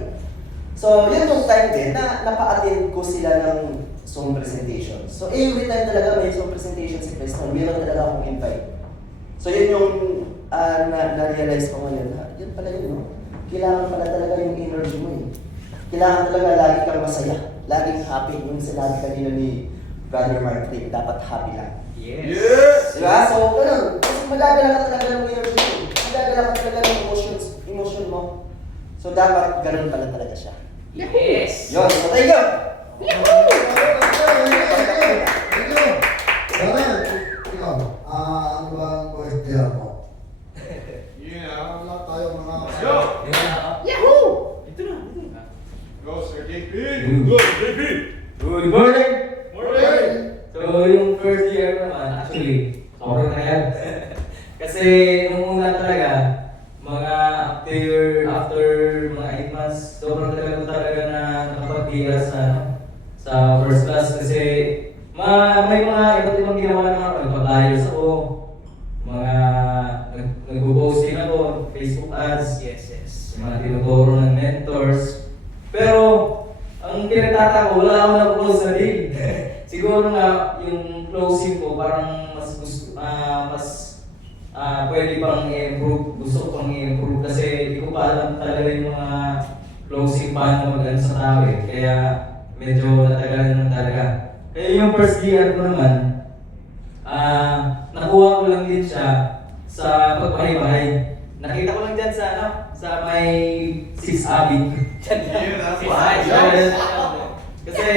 So yun yung time din na napa-attend ko sila ng song presentation. So every time talaga may song presentation si Preston, meron talaga akong invite. So yun yung na-realize ko ngayon. Yun pala yun, no? Kailangan pala talaga yung energy mo eh. Kailangan talaga lagi kang masaya. Laging happy. Yung sinabi kanina ni Brother Mark Rick, dapat happy lang. Yes! Diba? So, ganun. Kasi magdadala ka talaga ng energy mo. Magdadala ka talaga ng emotion mo. So, dapat ganun pala talaga siya. Yes! Yun. So, thank you! Ikaw, ano ba ang first year mo? Wala tayo mga... Go! Yahoo! Ito na. Go, Sir JP! Go, JP! Good morning! Morning! So yung first year naman, actually, sobrang na yan. Kasi nung una talaga, mga after mga 8 months, sobrang talaga na nakapag-tira sa first class kasi may mga iba't ibang ginawa na ako. Nagpag-ayos ako, mga nag-posting ako, Facebook ads, Yes. mga tinuturo ng mentors. Pero, ang pinagtataka ko, wala akong na-close na deal. Siguro nga, yung closing ko parang mas gusto, pwede pang i-improve, gusto ko pang i-improve kasi hindi ko pa alam talaga yung mga closing paano magano sa tao eh. Kaya medyo natagalan naman talaga. Kaya yung first year ko naman, nakuha nakuha ko lang din siya sa pagbahay-bahay. Nakita ko lang dyan sa sa may 6 Abi. Kasi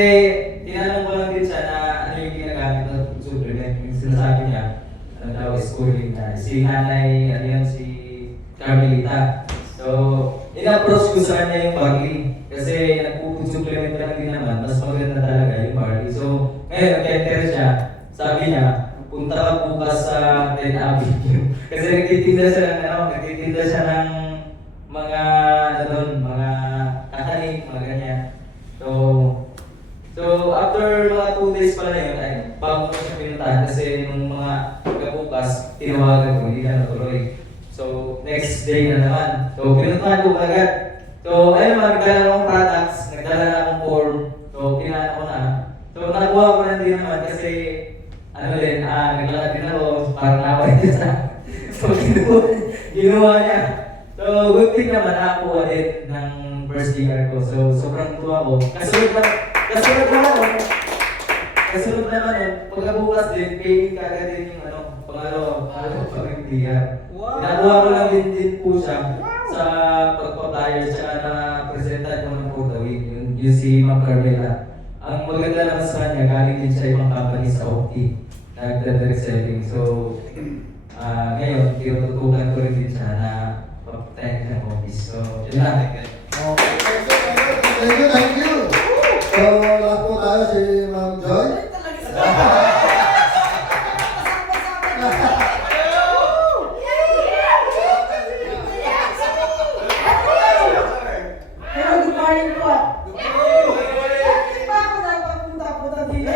tinanong ko lang din siya na ano yung ginagamit na supplement. Yung sinasabi niya, ano daw, schooling na. Si nanay, ano yan, si Carmelita. So, in-approach ko sa kanya yung barley. Kasi nagpupud-supplement ka lang din naman, mas maganda talaga yung barley. So, ngayon, nag-enter siya. Sabi niya, punta ka bukas sa 10 Avenue. Kasi nagtitinda siya ng mga, ano doon, mga kakanin, mga ganyan. So after mga 2 days pala yun, ay, bago ko siya pinuntahan kasi nung mga pagkabukas, tinawagan ko, hindi na natuloy. So, next day na naman. So, pinuntahan ko agad. So, ayun naman, nagdala akong products, nagdala na akong form. So, pinaan ko na. So, nakakuha ko na din naman kasi ano din, naglalakad din ako, parang naway din sa so, ginawa niya. So, good thing naman, nakakuha din ng first year ko. So, sobrang tuwa ko. Kasunod naman yun, pagkabukas din, paying kagad din yung pangalawa pag-ibigyan. Pinakuha ko lang din po siya sa pagpa-flyer, tsaka na-presentan ko ng for the week, yung si Ma'am Carmela. Ang maganda naman sa kanya, galing din sa ibang company sa OT, nag-direct selling. So, ngayon, tinututukan ko rin din siya na papatayin ng office. So, yun lang. Thank you. So, lahat po tayo si Ma'am Joy. Hello, good morning po. Bakit ba ako napapunta-punta dito?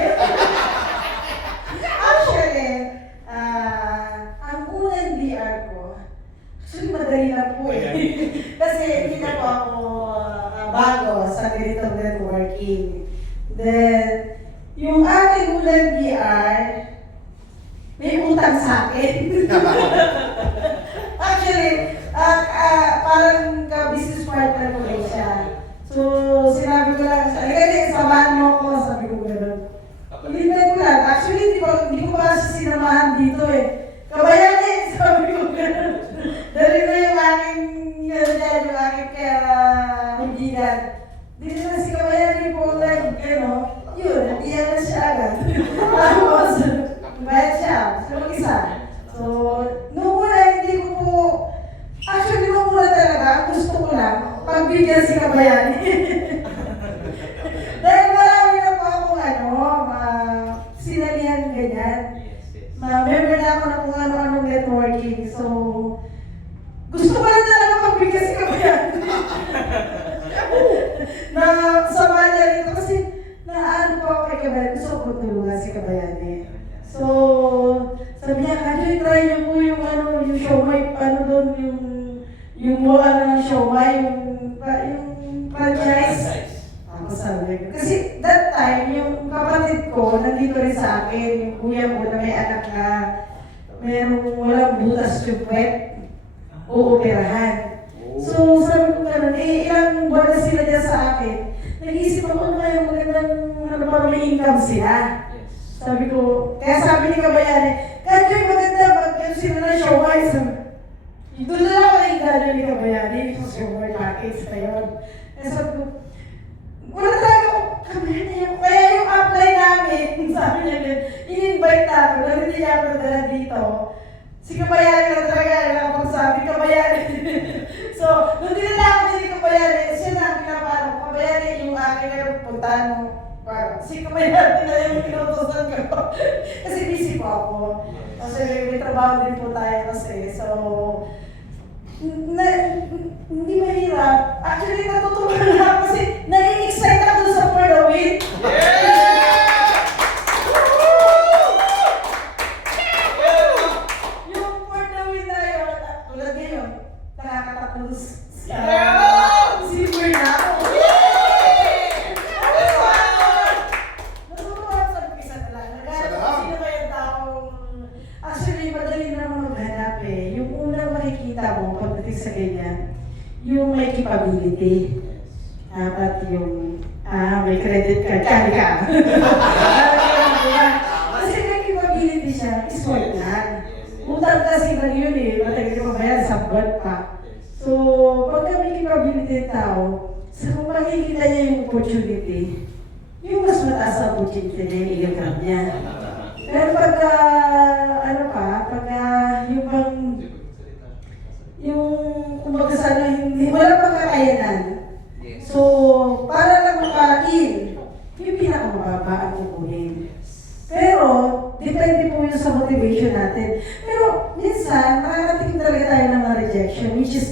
Actually, ang unang DR ko, actually madali lang po eh. Kasi hindi na po ako bago sa ganitong networking. Then, yung aking unang DR, may utang sa akin. Actually, parang ka-business partner ko rin siya. So, sinabi ko lang, kasi samahan mo ako, sabi ko gano'n. Hinintay ko lang. Actually, hindi ko pa siya sinamahan dito eh. Kabayan eh, sabi ko gano'n. Dali ko yung aking, yung aking kaibigan. Dito na si Kabayan yung po lang, gano'n. Yun, nandiyan na siya agad. Tapos, bayad siya, sa mag-isa. So, nung una, hindi ko po, actually, nung una talaga, gusto ko lang, pagbigyan si Kabayani. Dahil marami na po akong sinalihan ganyan. Member na ako na kung ano-anong networking. So, gusto ko lang talaga pagbigyan si Kabayani. Na sama niya dito kasi naano po ako kay Kabayani. Gusto ko tulungan si Kabayani. So, sabi niya, Kajoy, try niyo po yung yung siomay, doon, yung ng siomay, yung franchise. Ako sabi ko. Kasi that time, yung kapatid ko, nandito rin sa akin, yung kuya ko na may anak na merong walang butas yung puwet, uoperahan. So, sabi ko gano'n, ilang buwan na sila dyan sa akin. Nag-iisip ako, ano kaya magandang, para may income sila. Sabi ko, kaya sabi ni Kabayani, Kajoy, maganda, mag-ano sila ng siomay. Doon na lang ako naigalyo ni Kabayani, yung siomay package na yun. Kaya sabi ko, wala talaga ako, Kabayani yun. Kaya yung apply namin, sabi niya din, in-invite na ako, dahil hindi niya ako nadala dito. Si Kabayani na talaga, nakapagsabi, Kabayani. So, nung dinala ako ni Kabayani, siya na ang pinapano, Kabayani yung aking puntahan mo. Si Kabayani na yung pinutusan ko. Kasi busy po ako. Kasi may trabaho din po tayo kasi. So, hindi mahirap. Actually, natutunan na ako kasi nai-excite ako sa For the Win. Yung For the Win na yun, tulad ngayon, nakakatapos si Bernardo. Actually, madali naman maghanap eh. Yung unang makikita mo pagdating sa ganyan, yung may capability. Dapat yung, may credit card, kari ka. Kasi may capability siya, is work lang. utang kasi lang yun eh, matagal ka mabayaran sa buwan pa. So, pagka may capability ng tao, sa kung makikita niya yung opportunity, yung mas mataas ang opportunity na yung i-grab niya. Pero pagka, ano pa, pagka yung bang, yung kumbaga sana hindi, wala pang kakayanan. So, para lang makain, yung pinakamababa ang kukunin. Pero, depende po yun sa motivation natin. Pero, minsan, nakakatikim talaga tayo ng mga rejection, which is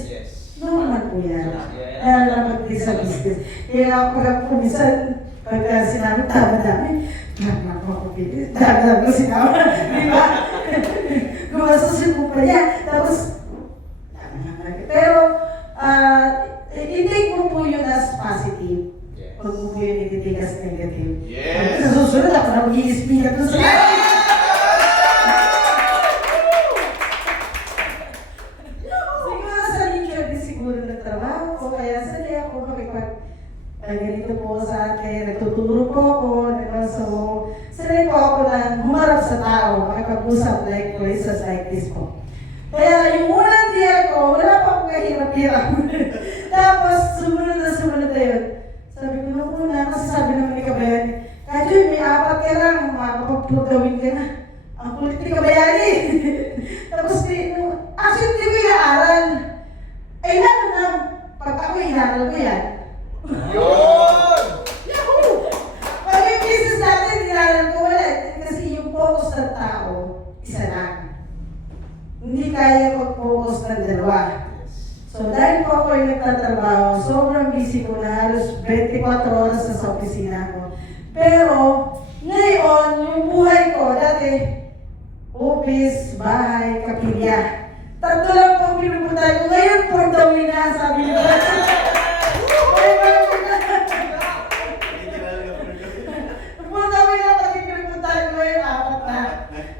normal po yan. Lalo na mag sa business. Kaya ako minsan, pagka sinabi, tama namin, tama ako pilis, tama ko sinabi, di ba? Gumastos yung kumpanya, tapos, pero, i-take mo po yun as positive. Huwag mo po yun i-take as negative. Yes! Sa susunod ako na mag-i-speak at sa siguro sa nature din siguro ng trabaho ko, kaya sanay ako makipag ganito po sa akin, nagtuturo po ako, so sanay po ako na humarap sa tao, makipag-usap like voices like this po. Kaya yung unang diya ko, wala pa akong kahirap-hirap. Tapos, sumunod na yun. Sabi ko nung una, kasi sabi naman ni Kabayani, Kajoy, may 4 ka lang, makakapag-gawin ka na. Ang kulit ni Kabayani. Tapos, actually, hindi ko inaaral. Ay, lalo na, pag ako inaaral ko yan. Yun! Yahoo! Pag yung business natin, inaaral ko wala. Kasi yung focus ng tao, isa lang. Hindi kaya mag-focus ng dalawa. So dahil po ako yung nagtatrabaho, sobrang busy ko na halos 24 oras na sa opisina ko. Pero ngayon, yung buhay ko, dati, office, bahay, kapilya. 3 lang po ang pinupuntahan ko. Ngayon, 4 daw yun na, sabi ko.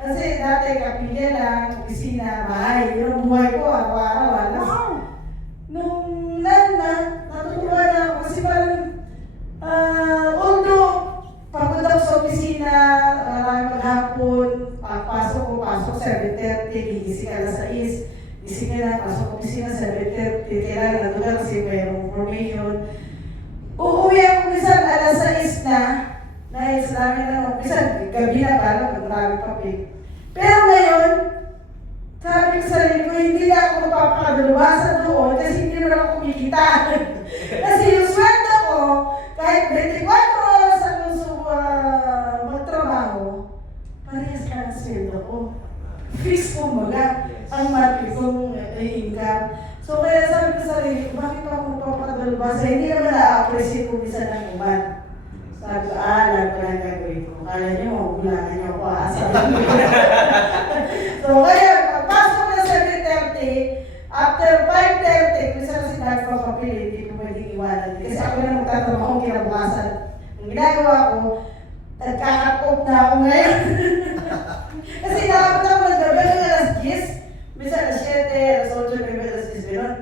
Kasi dati kapilya lang, opisina, bahay. Yun ang buhay ko, araw-araw. Nung natutuwa na ako kasi parang although pagod ako sa opisina, maraming maghapon, pasok 7:30, gigising ka na 6, gising ka na, pasok opisina 7:30, kailangan natutuwa kasi mayroong formation. Uuwi ako minsan alas 6 na, dahil sa dami na, minsan gabi na parang marami papel. Pero ngayon, sabi ko sa sarili ko, hindi na ako mapapakadalawasan doon kasi hindi naman ako kumikita. Kasi yung sweldo ko, kahit 24 oras ako magtrabaho, parehas ka ng sweldo ko. Fix ko mga ang monthly kong income. So kaya sabi ko sa sarili ko, bakit pa ako mapapakadalawasan? Hindi naman na-appreciate ko isa ng uman. Sabi ko, alam ko lang gagawin ko. Kala niyo, gulangan niyo ako, sabi ko. So kaya, pagpasok na 7:30, after 5:30, kung saan sinabi ko papili, hindi ko pwedeng iwanan. Kasi ako na magtatrabaho kinabukasan. Ang ginagawa ko, nagkaka-cope na ako ngayon. Kasi nakapot ako naggabi ng alas 10, minsan alas 7, alas 8, maybe alas 10, gano'n.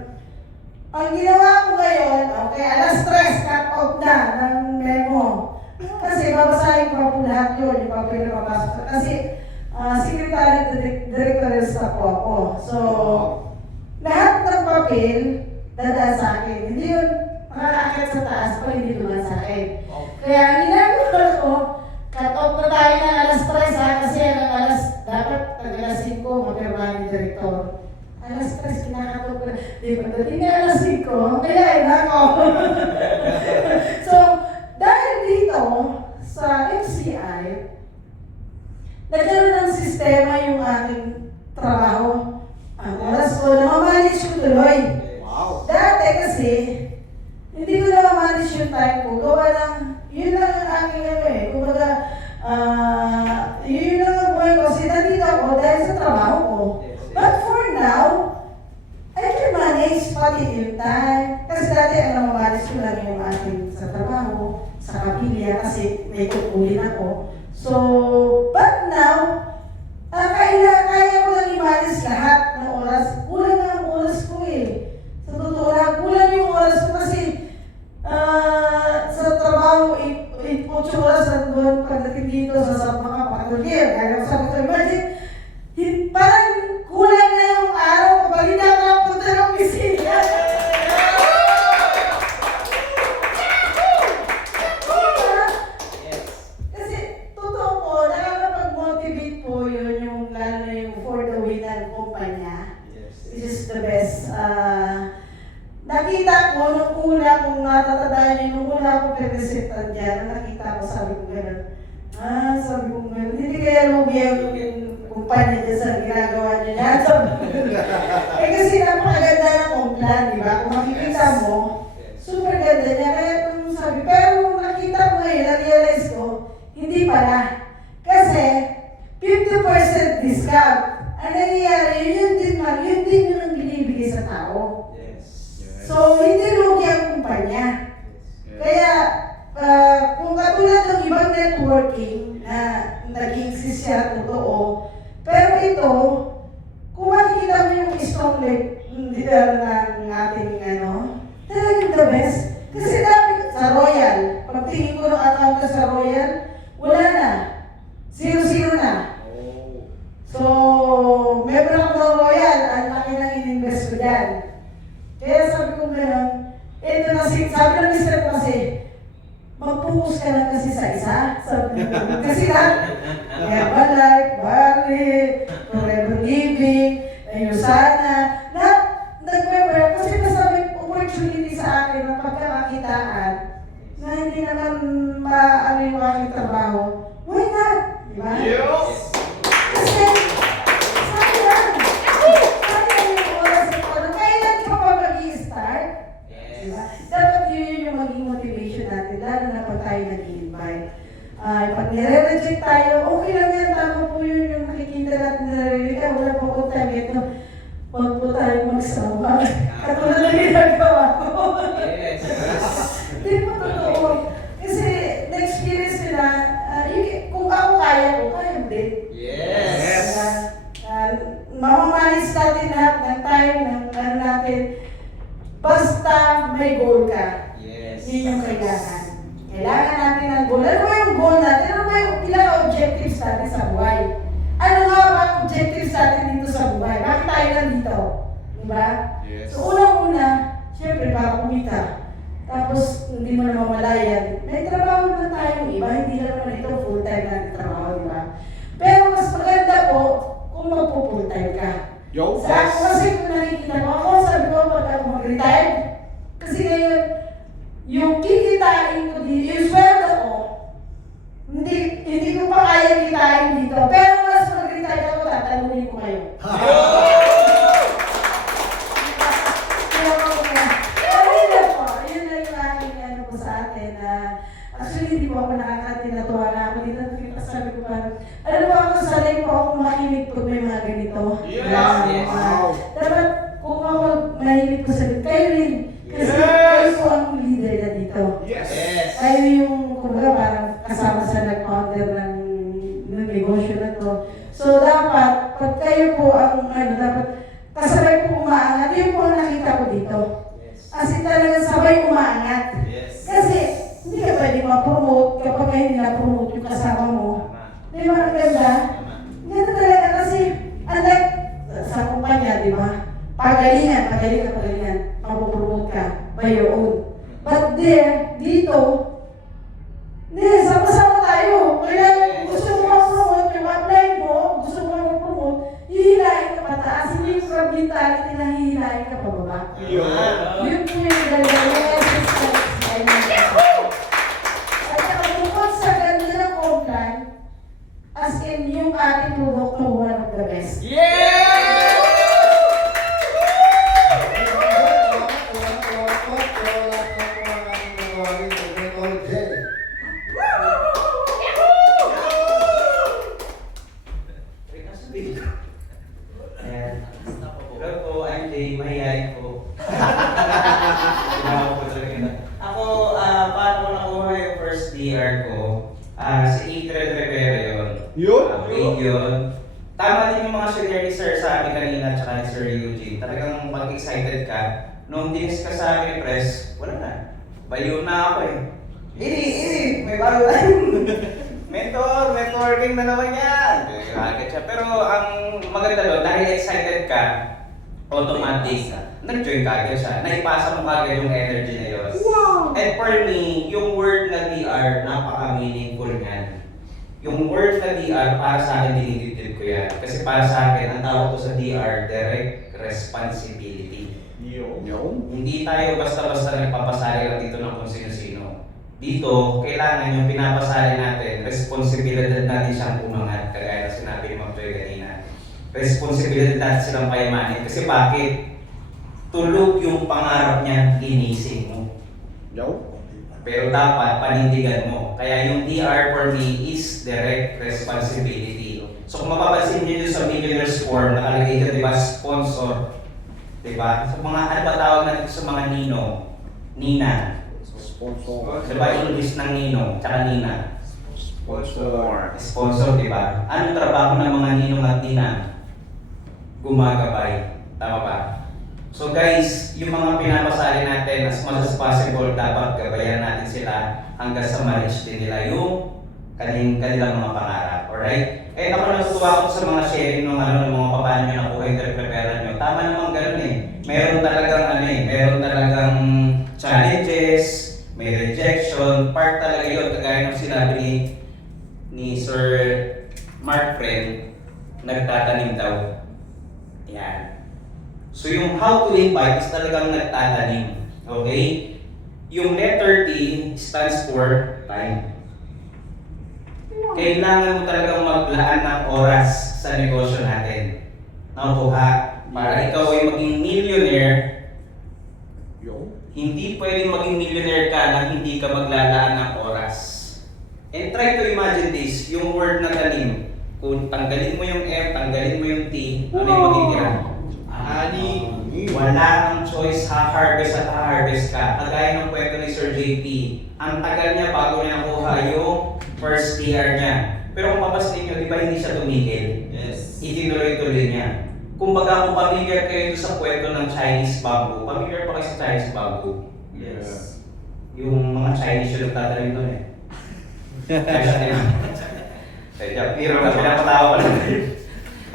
Ang ginawa ko ngayon, okay, alas 3, cut-off na ng memo. Kasi babasahin ko po lahat yun, yung papel na papasok. Kasi secretary directorial staff po ako. So, lahat ng papel, dadaan sa akin. Hindi yun makakakit sa taas pa, hindi naman sa akin. Kaya ang ginagawa ko, cut-off na tayo ng alas 3 kasi dapat alas 5, mapirmahan yung director. Alas 3, kinakatok ko na. Di ba, dating na alas 5, kaya ako. So, dahil dito, sa FCI, nagkaroon ng sistema yung aking trabaho. Ang oras ko, namamanage ko tuloy. Wow! Dati kasi, hindi ko namamanage yung time ko. Gawa lang, yun lang ang aking kumbaga, yun lang ang buhay ko. Kasi nandito ako dahil sa trabaho ko. But for now, I can manage pati yung time. Kasi dati ang namamanage ko lang yung aking sa trabaho, sa kapilya, kasi may kukulin ako. So, but now, kaya ko lang i-manage lahat ng oras. Kulang na ang oras ko eh. Sa totoo lang, kulang yung oras ko kasi sa trabaho, 8 oras doon pagdating dito sa mga pagkakulir. Kaya ko sabi ko, imagine, parang kulang una ako pinresentan dyan, nakita ko, sabi ko gano'n. Sabi ko gano'n, hindi kaya lugi ang kumpanya dyan sa ginagawa niya na. Kasi napakaganda ng Complan, di ba? Kung makikita mo, super ganda niya. Kaya kung sabi, pero nung nakita ko ngayon, na-realize ko, hindi pala. Kasi, 50% discount. Ang nangyayari, yun din yun ang binibigay sa tao. So, hindi lugi ang kumpanya. Kaya, kung katulad ng ibang networking na nag-exist siya, totoo. Pero ito, kung makikita mo yung strong leader ng ating talagang the best. Kasi dami sa Royal, pagtingin ko ng account sa Royal, wala na. 0-0 na. So, member ako ng Royal, ang laki nang in-invest ko dyan. Kaya sabi ko gano'n, ito na sabi ng mister ko kasi, mag-focus ka lang kasi sa isa. Sabi ko, kasi lahat, Herbalife, Barley, Forever Living, Ayusana, lahat nag-member. Kasi nasabi opportunity sa akin ng pagkakakitaan na hindi naman maano yung aking trabaho. Why not? Diba? Yes! Kasi, sayang yung oras ng ano. Kailan ka pa mag-i-start? Diba? Dapat yun yung maging motivation natin, lalo na pag tayo nag-i-invite. Pag nire-reject tayo, okay lang yan, tama po yun yung nakikita natin na narinig. Wala po ko tayo ito. Huwag po tayo magsawa. Katulad na ginagawa ko. Hindi po totoo. Kasi na-experience ko na, kung ako kaya mo din. Yes! Mamamalis natin lahat ng time, ng natin. Basta may goal ka. Yes. Yun yung kailangan. Kailangan natin ng goal. Ano ba yung goal natin? Ano ba yung ilang objectives natin sa buhay? Ano nga ba ang objectives natin dito sa buhay? Bakit tayo nandito? Diba? Yes. So unang-una, syempre para kumita. Tapos hindi mo na mamalayan. May trabaho na tayong iba, hindi na naman ito full-time na trabaho, diba? Pero mas maganda po kung magpo-full-time ka. Sa ako kasi kung nakikita ko, ako sabi ko pag ako mag-retire, kasi ngayon, yung kikitain ko dito, yung sweldo ko, hindi ko pa kaya kitain dito. Pero mas mag-retire ako, tatanungin ko kayo. Actually, hindi po ako nakakatinatuwa na ako dito. Sabi ko parang, alam mo ako, sanay po ako makinig pag may mga ganito. Yes! Dapat, kung ako mahilig ko sabi, kayo rin. Kasi kayo po ang leader na dito. Yes! Kayo yung, kumbaga, parang kasama sa nag-founder ng negosyo na to. So, dapat, pag kayo po ang, dapat, kasabay po umaangat. Yun po ang nakita ko dito. As in talagang sabay umaangat. Kasi, hindi ka pwede ma-promote kapag hindi na-promote yung kasama mo. Di ba ang ganda? Ganda talaga kasi, unlike sa kumpanya, di ba? Pagalingan, mapopromote ka by your own. But there, dito, sama-sama tayo. Kaya gusto mo ma-promote, yung apply mo, gusto mo ma-promote, hihilahin ka pataas, hindi yung mentality na hihilahin ka pababa. Yun po yung ganda. As in, yung ating produkto, one of the best. Hello po, I'm Jay, mahihayin po. Ako, paano ko nakuha yung first DR ko? Si Etred Rivera yun. Tama din yung mga share ni Sir sa amin kanina at ni Sir Eugene. Talagang pag-excited ka. Nung dinis ka sa amin press, wala na. Bayo na ako eh. May bago tayo. Mentor, networking na naman yan. Agad siya. Pero ang maganda doon, dahil excited ka, automatic, nag-join ka agad siya. Naipasa mo agad yung energy na yun. Wow! And for me, yung word na DR, napaka-meaningful niyan. Yung word na DR, para sa akin, dinididil ko yan. Kasi para sa akin, ang tawag ko sa DR, direct responsibility. Hindi tayo basta-basta nagpapasali lang dito ng kung sino-sino. dito, kailangan yung pinapasali natin, responsibilidad natin siyang umangat, kagaya na sinabi ni Ma'am Joy kanina. Responsibilidad natin silang payamanin. Kasi bakit? Tulog yung pangarap niya, ginising mo. Pero dapat panindigan mo. Kaya yung DR for me is direct responsibility. So kung mapapansin niyo dun sa millionaire's form, nakalagay dyan, di ba, sponsor. Di ba? So mga, ano ba tawag natin sa mga ninong? Nina. Di ba English ng ninong, tsaka nina? Sponsor, di ba? Anong trabaho ng mga ninong at nina? Gumagabay. Tama ba? So guys, yung mga pinapasali natin, as much as possible, dapat gabayan natin sila hanggang sa ma-reach din nila yung kanilang mga pangarap. Alright? Eh ako natutuwa ko sa mga sharing ng mga paano nyo nakuha yung prepare nyo. Tama naman ganun eh. Meron talagang challenges, may rejection, part talaga yun. Kagaya ng sinabi ni Sir Mark Friend, nagtatanim daw. Yan. So yung how to invite is talagang nagtatanim. Okay? Yung letter T stands for time. Kailangan mo talagang maglaan ng oras sa negosyo natin. Nakuha, para ikaw ay maging millionaire, hindi pwedeng maging millionaire ka na hindi ka maglalaan ng oras. And try to imagine this, yung word na tanim. Kung tanggalin mo yung M, tanggalin mo yung T, ano yung magiging? Ani. Wala kang choice, ha-harvest at ha-harvest ka. Kagaya ng kwento ni Sir JP, ang tagal niya bago niya nakuha yung first DR niya. Pero kung papasin niyo, di ba hindi siya tumigil? Yes. Itinuloy-tuloy niya. Kumbaga kung familiar kayo sa kwento ng Chinese bamboo, familiar pa kayo sa Chinese bamboo? Yes. Yung mga Chinese yung nagtatanim doon eh. Pero na pinapatawa ko lang.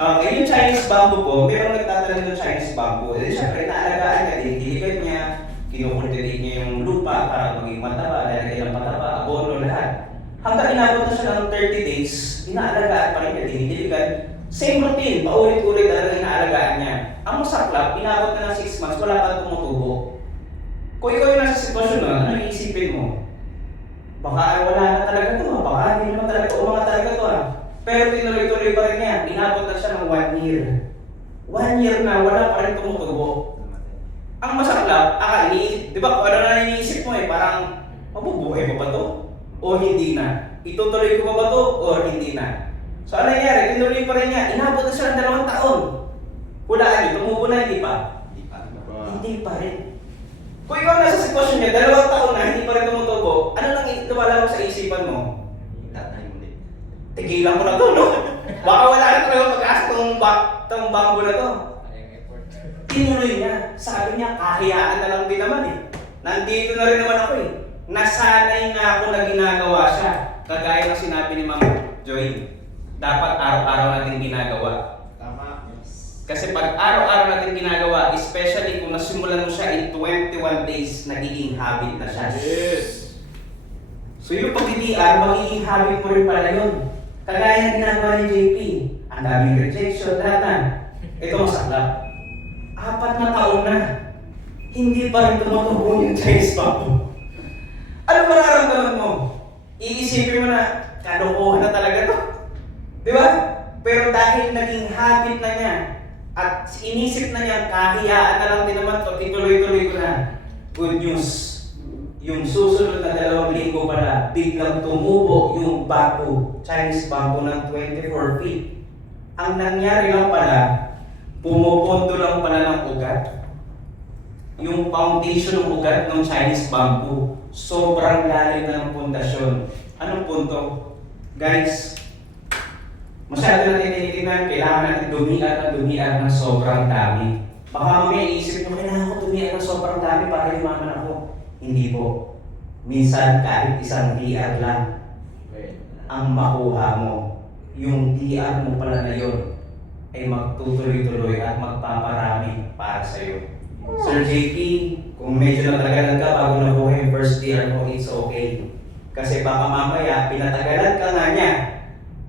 Yung Chinese bamboo po, mayroong nagtatanim ng Chinese bamboo. Eh, syempre, naalagaan niya, dinidiligan niya, kinukultivate niya yung lupa para maging mataba, lalagay ng pataba, abono, lahat. Hanggang inabot na siya ng 30 days, inaalagaan pa rin niya, dinidiligan. Same routine, paulit-ulit talaga inaalagaan niya. Ang masaklap, inabot na ng 6 months, wala pa tumutubo. Kung ikaw yung nasa sitwasyon na, ano iisipin mo? Baka wala na talaga to, baka hindi naman talaga umangat talaga to. Pero tinuloy-tuloy pa rin niya, inabot na siya ng 1 year. 1 year na, wala pa rin tumutubo. Ang masaklap, di ba kung ano na iniisip mo parang, mabubuhay pa ba to? O hindi na? Itutuloy ko ba to? O hindi na? So ano nangyari? Tinuloy pa rin niya, inabot na siya ng 2 taon. Hulaan niyo, tumubo na, hindi pa? Hindi pa rin. Kung ikaw nasa sitwasyon niya, 2 taon na, hindi pa rin tumutubo, ano nang lumalaro sa isipan mo? Tigilan ko na to, no? Baka wala na talaga pag-asa tong bamboo na to. Tinuloy niya. Sabi niya, kahiyaan na lang din naman eh. Nandito na rin naman ako eh. Nasanay na ako na ginagawa siya. Kagaya ng sinabi ni Ma'am Joy, dapat araw-araw natin ginagawa. Tama. Kasi pag araw-araw natin ginagawa, especially kung nasimulan mo siya in 21 days, nagiging habit na siya. Yes. So yung pag-DDR, magiging habit mo rin pala yun. Kagaya ng ginagawa ni JP, ang daming rejection, lahat na. Ito masaklap. 4 na taon na, hindi pa rin tumutubo yung Chinese bamboo. Ano mararamdaman mo? Iisipin mo na, kalokohan na talaga to. Di ba? Pero dahil naging habit na niya, at inisip na niya, kahiyaan na lang din naman to, ituloy-tuloy ko na. Good news. Yung susunod na 2 linggo pala, biglang tumubo yung bamboo, Chinese bamboo ng 24 feet. Ang nangyari lang pala, pumupondo lang pala ng ugat. Yung foundation ng ugat ng Chinese bamboo, sobrang lalim na ng pundasyon. Anong punto? Guys, masyado natin tinitingnan, kailangan natin dumiat ng sobrang dami. Baka mamaya iisip nyo, kailangan ko dumiat ng sobrang dami para yumaman ako. Hindi po. Minsan kahit isang DR lang ang makuha mo. Yung DR mo pala na yun ay magtutuloy-tuloy at magpaparami para sa'yo. Sir JP, kung medyo natagalan ka bago nakuha yung first DR mo, it's okay. Kasi baka mamaya pinatagalan ka nga niya.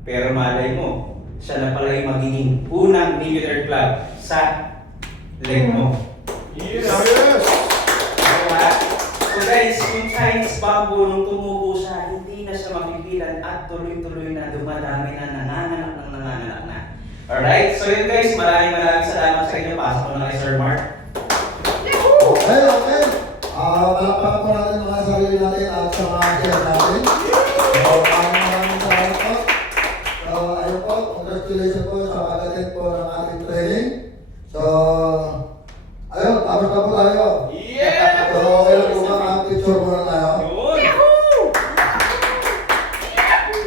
Pero malay mo, siya na pala yung magiging unang millionaire club sa leg mo. Yes. Diba? So guys, yung Chinese bamboo nung tumubo siya, hindi na siya mapipilan at tuloy-tuloy na dumadami na nanganganak na. Alright, so yun guys, maraming salamat sa inyo. Pasok ko na kay Sir Mark. Okay. Palakpakan po natin mga sarili natin at sa mga share natin.